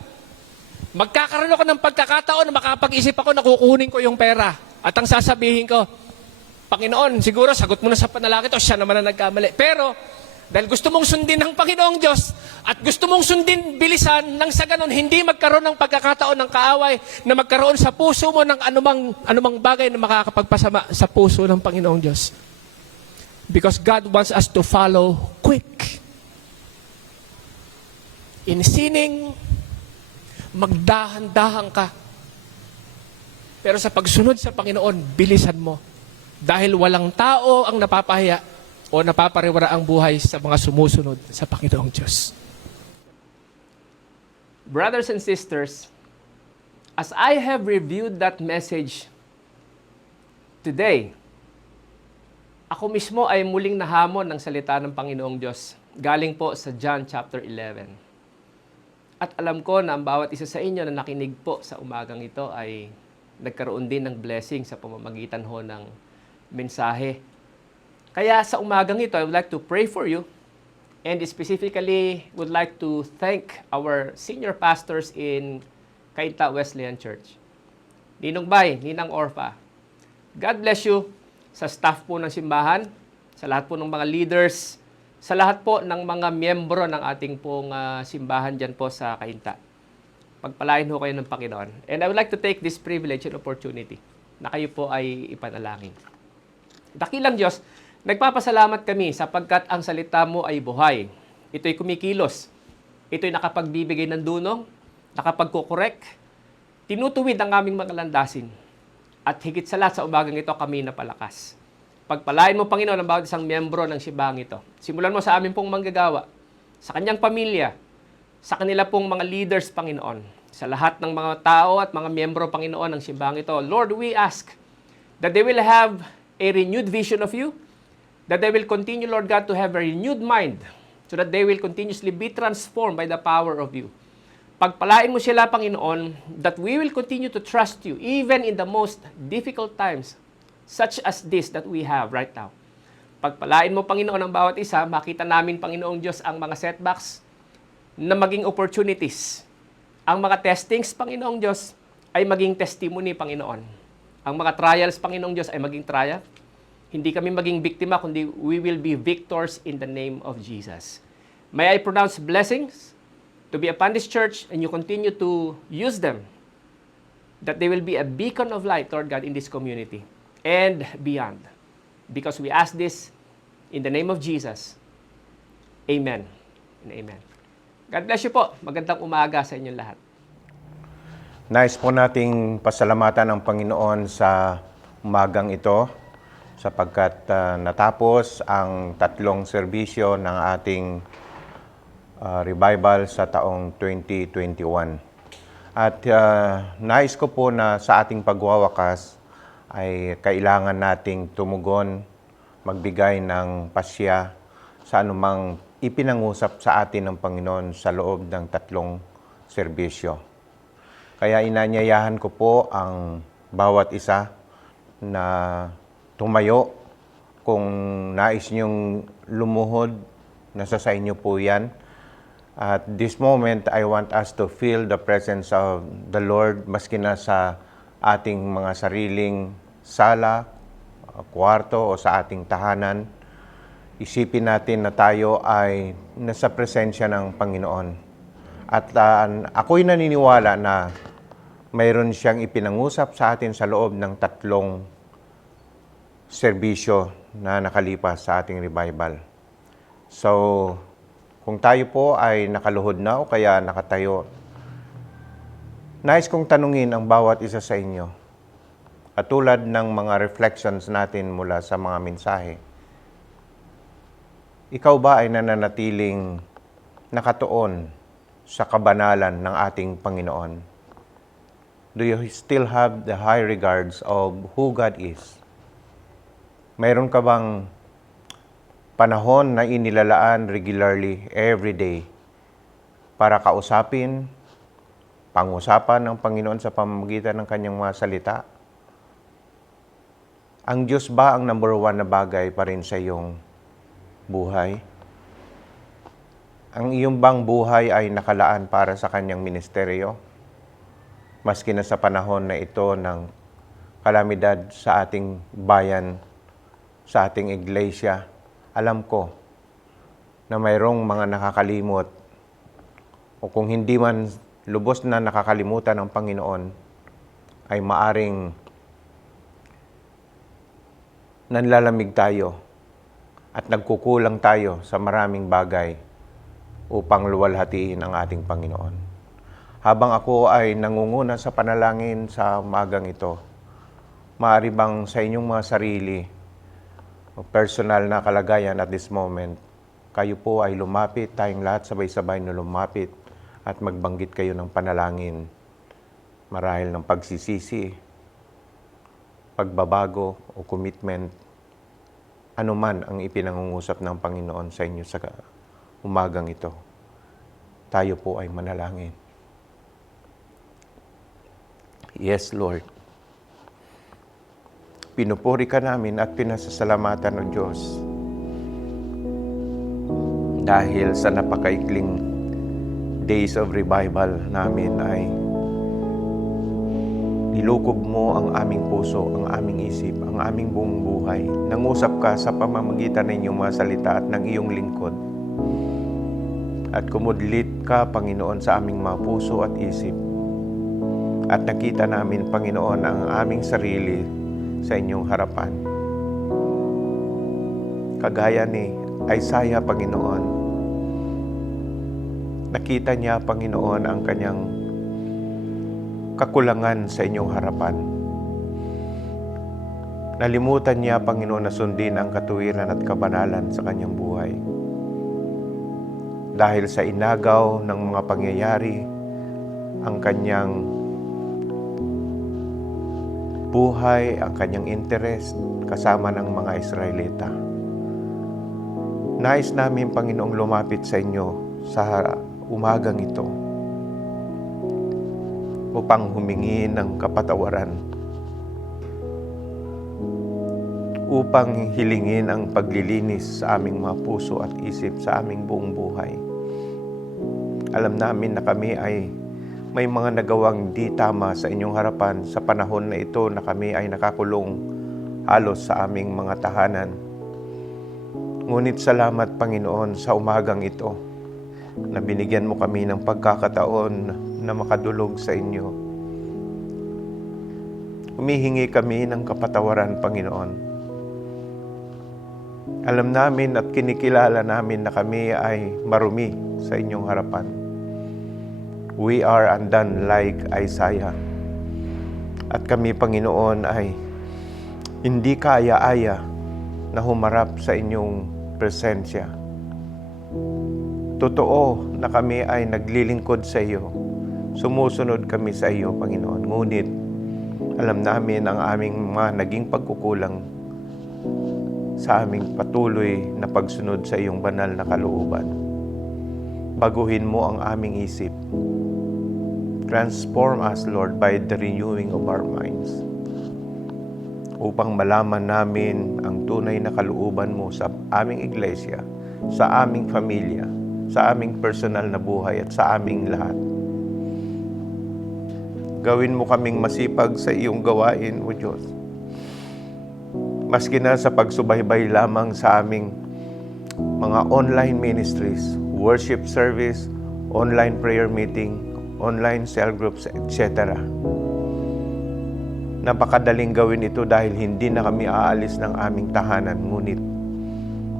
magkakaroon ako ng pagkakataon na makapag-isip ako na kukunin ko yung pera. At ang sasabihin ko, Panginoon, siguro sagot mo na sa panalangin to, siya naman ang nagkamali. Pero, dahil gusto mong sundin ng Panginoong Diyos at gusto mong sundin bilisan nang sa ganun hindi magkaroon ng pagkakataon ng kaaway na magkaroon sa puso mo ng anumang bagay na makakapagpasama sa puso ng Panginoong Diyos. Because God wants us to follow quick. In sinning, magdahan-dahan ka. Pero sa pagsunod sa Panginoon, bilisan mo. Dahil walang tao ang napapahiya o napapariwara ang buhay sa mga sumusunod sa Panginoong Diyos. Brothers and sisters, as I have reviewed that message today, ako mismo ay muling nahamon ng salita ng Panginoong Diyos. Galing po sa John chapter 11. At alam ko na ang bawat isa sa inyo na nakinig po sa umagang ito ay nagkaroon din ng blessing sa pamamagitan ho ng mensahe. Kaya sa umagang ito, I would like to pray for you and specifically would like to thank our senior pastors in Cainta Wesleyan Church. Ninong Bay, Ninang Orfa, God bless you sa staff po ng simbahan, sa lahat po ng mga leaders, sa lahat po ng mga miyembro ng ating pong simbahan dyan po sa Cainta. Pagpalain ho kayo ng Panginoon. And I would like to take this privilege and opportunity na kayo po ay ipanalangin. Dakilang Diyos, nagpapasalamat kami sapagkat ang salita mo ay buhay. Ito'y kumikilos. Ito'y nakapagbibigay ng dunong, nakapagkukorek, tinutuwid ang aming mga landasin. At higit sa lahat sa umagang ito kami napalakas. Pagpalain mo, Panginoon, ang bawat isang miyembro ng simbahang ito. Simulan mo sa aming pong manggagawa, sa kanyang pamilya, sa kanila pong mga leaders, Panginoon, sa lahat ng mga tao at mga miyembro, Panginoon, ng simbahang ito. Lord, we ask that they will have a renewed vision of you, that they will continue, Lord God, to have a renewed mind, so that they will continuously be transformed by the power of you. Pagpalain mo sila, Panginoon, that we will continue to trust you, even in the most difficult times, such as this that we have right now. Pagpalain mo, Panginoon, ang bawat isa, makita namin, Panginoong Diyos, ang mga setbacks na maging opportunities. Ang mga testings, Panginoong Diyos, ay maging testimony, Panginoon. Ang mga trials, Panginoong Diyos, ay maging trial. Hindi kami maging biktima, kundi we will be victors in the name of Jesus. May I pronounce blessings to be upon this church and you continue to use them, that they will be a beacon of light, Lord God, in this community and beyond. Because we ask this in the name of Jesus. Amen and amen. God bless you po. Magandang umaga sa inyong lahat. Nais po nating pasalamatan ang Panginoon sa umagang ito sapagkat natapos ang 3 serbisyo ng ating revival sa taong 2021. At nais ko po na sa ating pagwawakas ay kailangan nating tumugon, magbigay ng pasya sa anumang ipinangusap sa atin ng Panginoon sa loob ng 3 serbisyo. Kaya inanyayahan ko po ang bawat isa na tumayo. Kung nais niyong lumuhod, nasa sa inyo po yan. At this moment, I want us to feel the presence of the Lord maski na sa ating mga sariling sala, kwarto o sa ating tahanan. Isipin natin na tayo ay nasa presensya ng Panginoon. At ako'y naniniwala na mayroon siyang ipinangusap sa atin sa loob ng 3 serbisyo na nakalipas sa ating revival. So, kung tayo po ay nakaluhod na o kaya nakatayo, nais kong tanungin ang bawat isa sa inyo. At tulad ng mga reflections natin mula sa mga mensahe, ikaw ba ay nananatiling nakatuon sa kabanalan ng ating Panginoon? Do you still have the high regards of who God is? Mayroon ka bang panahon na inilalaan regularly every day para kausapin, pang-usapan ng Panginoon sa pamamagitan ng kanyang mga salita? Ang Diyos ba ang number 1 na bagay pa rin sa iyong buhay? Ang iyong bang buhay ay nakalaan para sa kanyang ministeryo? Maski na sa panahon na ito ng kalamidad sa ating bayan, sa ating iglesia, alam ko na mayroong mga nakakalimot o kung hindi man lubos na nakakalimutan ng Panginoon, ay maaring nanlalamig tayo at nagkukulang tayo sa maraming bagay upang luwalhatiin ang ating Panginoon. Habang ako ay nangunguna sa panalangin sa umagang ito, maaari bang sa inyong mga sarili o personal na kalagayan at this moment, kayo po ay lumapit, tayong lahat sabay-sabay na lumapit at magbanggit kayo ng panalangin marahil ng pagsisisi, pagbabago o commitment, anuman ang ipinangungusap ng Panginoon sa inyo sa umagang ito. Tayo po ay manalangin. Yes, Lord. Pinupuri ka namin at pinasasalamatan ng Diyos dahil sa napakaikling days of revival namin ay nilukob mo ang aming puso, ang aming isip, ang aming buong buhay. Nangusap ka sa pamamagitan ng iyong mga salita at ng iyong lingkod. At kumudlit ka, Panginoon, sa aming mga puso at isip. At nakita namin, Panginoon, ang aming sarili sa inyong harapan. Kagaya ni Isaiah, Panginoon, nakita niya, Panginoon, ang kanyang kakulangan sa inyong harapan. Nalimutan niya, Panginoon, na sundin ang katuwiran at kabanalan sa kanyang buhay. Dahil sa inagaw ng mga pangyayari, ang kanyang buhay, ang kanyang interest kasama ng mga Israelita. Nais namin, Panginoong, lumapit sa inyo sa umagang ito upang humingi ng kapatawaran, upang hilingin ang paglilinis sa aming mga puso at isip sa aming buong buhay. Alam namin na kami ay may mga nagawang di tama sa inyong harapan sa panahon na ito na kami ay nakakulong halos sa aming mga tahanan. Ngunit salamat, Panginoon, sa umagang ito na binigyan mo kami ng pagkakataon na makadulog sa inyo. Humihingi kami ng kapatawaran, Panginoon. Alam namin at kinikilala namin na kami ay marumi sa inyong harapan. We are undone like Isaiah. At kami, Panginoon, ay hindi kaaya-aya na humarap sa inyong presensya. Totoo na kami ay naglilingkod sa iyo. Sumusunod kami sa iyo, Panginoon. Ngunit alam namin ang aming mga naging pagkukulang sa aming patuloy na pagsunod sa iyong banal na kalooban. Baguhin mo ang aming isip. Transform us, Lord, by the renewing of our minds. Upang malaman namin ang tunay na kalooban mo sa aming iglesia, sa aming pamilya, sa aming personal na buhay at sa aming lahat. Gawin mo kaming masipag sa iyong gawain, O Diyos. Maski na sa pagsubaybay lamang sa aming mga online ministries, worship service, online prayer meeting, online cell groups, etc. Napakadaling gawin ito dahil hindi na kami aalis ng aming tahanan, ngunit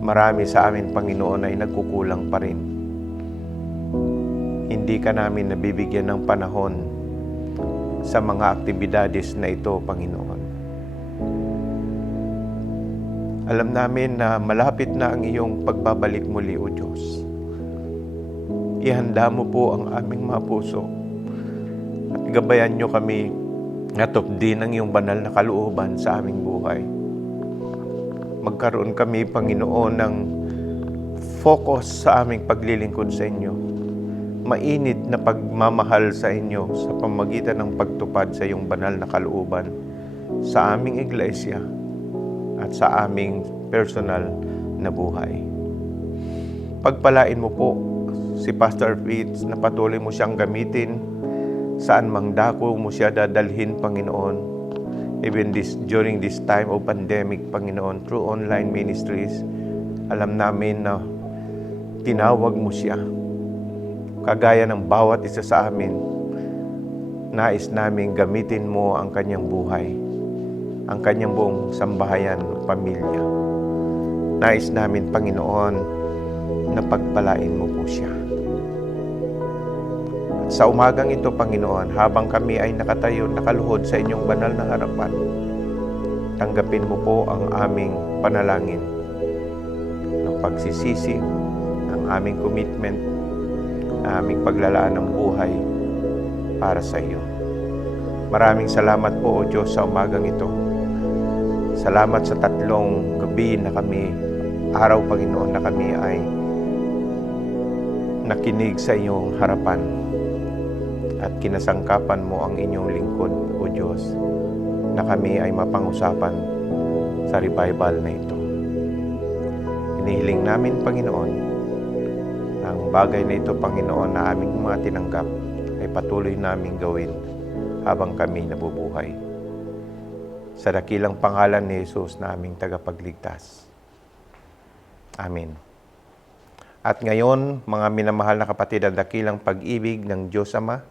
marami sa amin, Panginoon, ay nagkukulang pa rin. Hindi ka namin nabibigyan ng panahon sa mga aktibidades na ito, Panginoon. Alam namin na malapit na ang iyong pagbabalik muli, O Diyos. Ihanda mo po ang aming mga puso at gabayan nyo kami na tupdin ang iyong banal na kalooban sa aming buhay. Magkaroon kami, Panginoon, ng focus sa aming paglilingkod sa inyo. Mainit na pagmamahal sa inyo sa pamagitan ng pagtupad sa iyong banal na kalooban sa aming iglesia at sa aming personal na buhay. Pagpalain mo po si Pastor Fitz na patuloy mo siyang gamitin saan mang dako mo siya dadalhin, Panginoon. Even during this time of pandemic, Panginoon, through online ministries, alam namin na tinawag mo siya. Kagaya ng bawat isa sa amin, nais namin gamitin mo ang kanyang buhay, ang kanyang buong sambahayan, pamilya. Nais namin, Panginoon, na pagpalain mo po siya. Sa umagang ito, Panginoon, habang kami ay nakatayo, nakaluhod sa inyong banal na harapan, tanggapin mo po ang aming panalangin ng pagsisisi, ang aming commitment, ang aming paglalaan ng buhay para sa iyo. Maraming salamat po, O Diyos, sa umagang ito. Salamat sa 3 gabi na kami, araw, Panginoon, na kami ay nakinig sa iyong harapan at kinasangkapan mo ang inyong lingkod, O Diyos, na kami ay mapang-usapan sa revival na ito. Hinihiling namin, Panginoon, ang bagay na ito, Panginoon, na aming mga tinanggap ay patuloy naming gawin habang kami nabubuhay. Sa dakilang pangalan ni Jesus na aming tagapagligtas. Amen. At ngayon, mga minamahal na kapatid, ang dakilang pag-ibig ng Diyos Ama,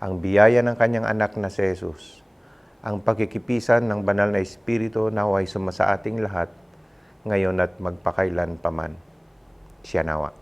ang biyaya ng kanyang anak na si Jesus, ang pagkikipisan ng banal na Espiritu naway sumasa ating lahat, ngayon at magpakailan paman. Siya nawa.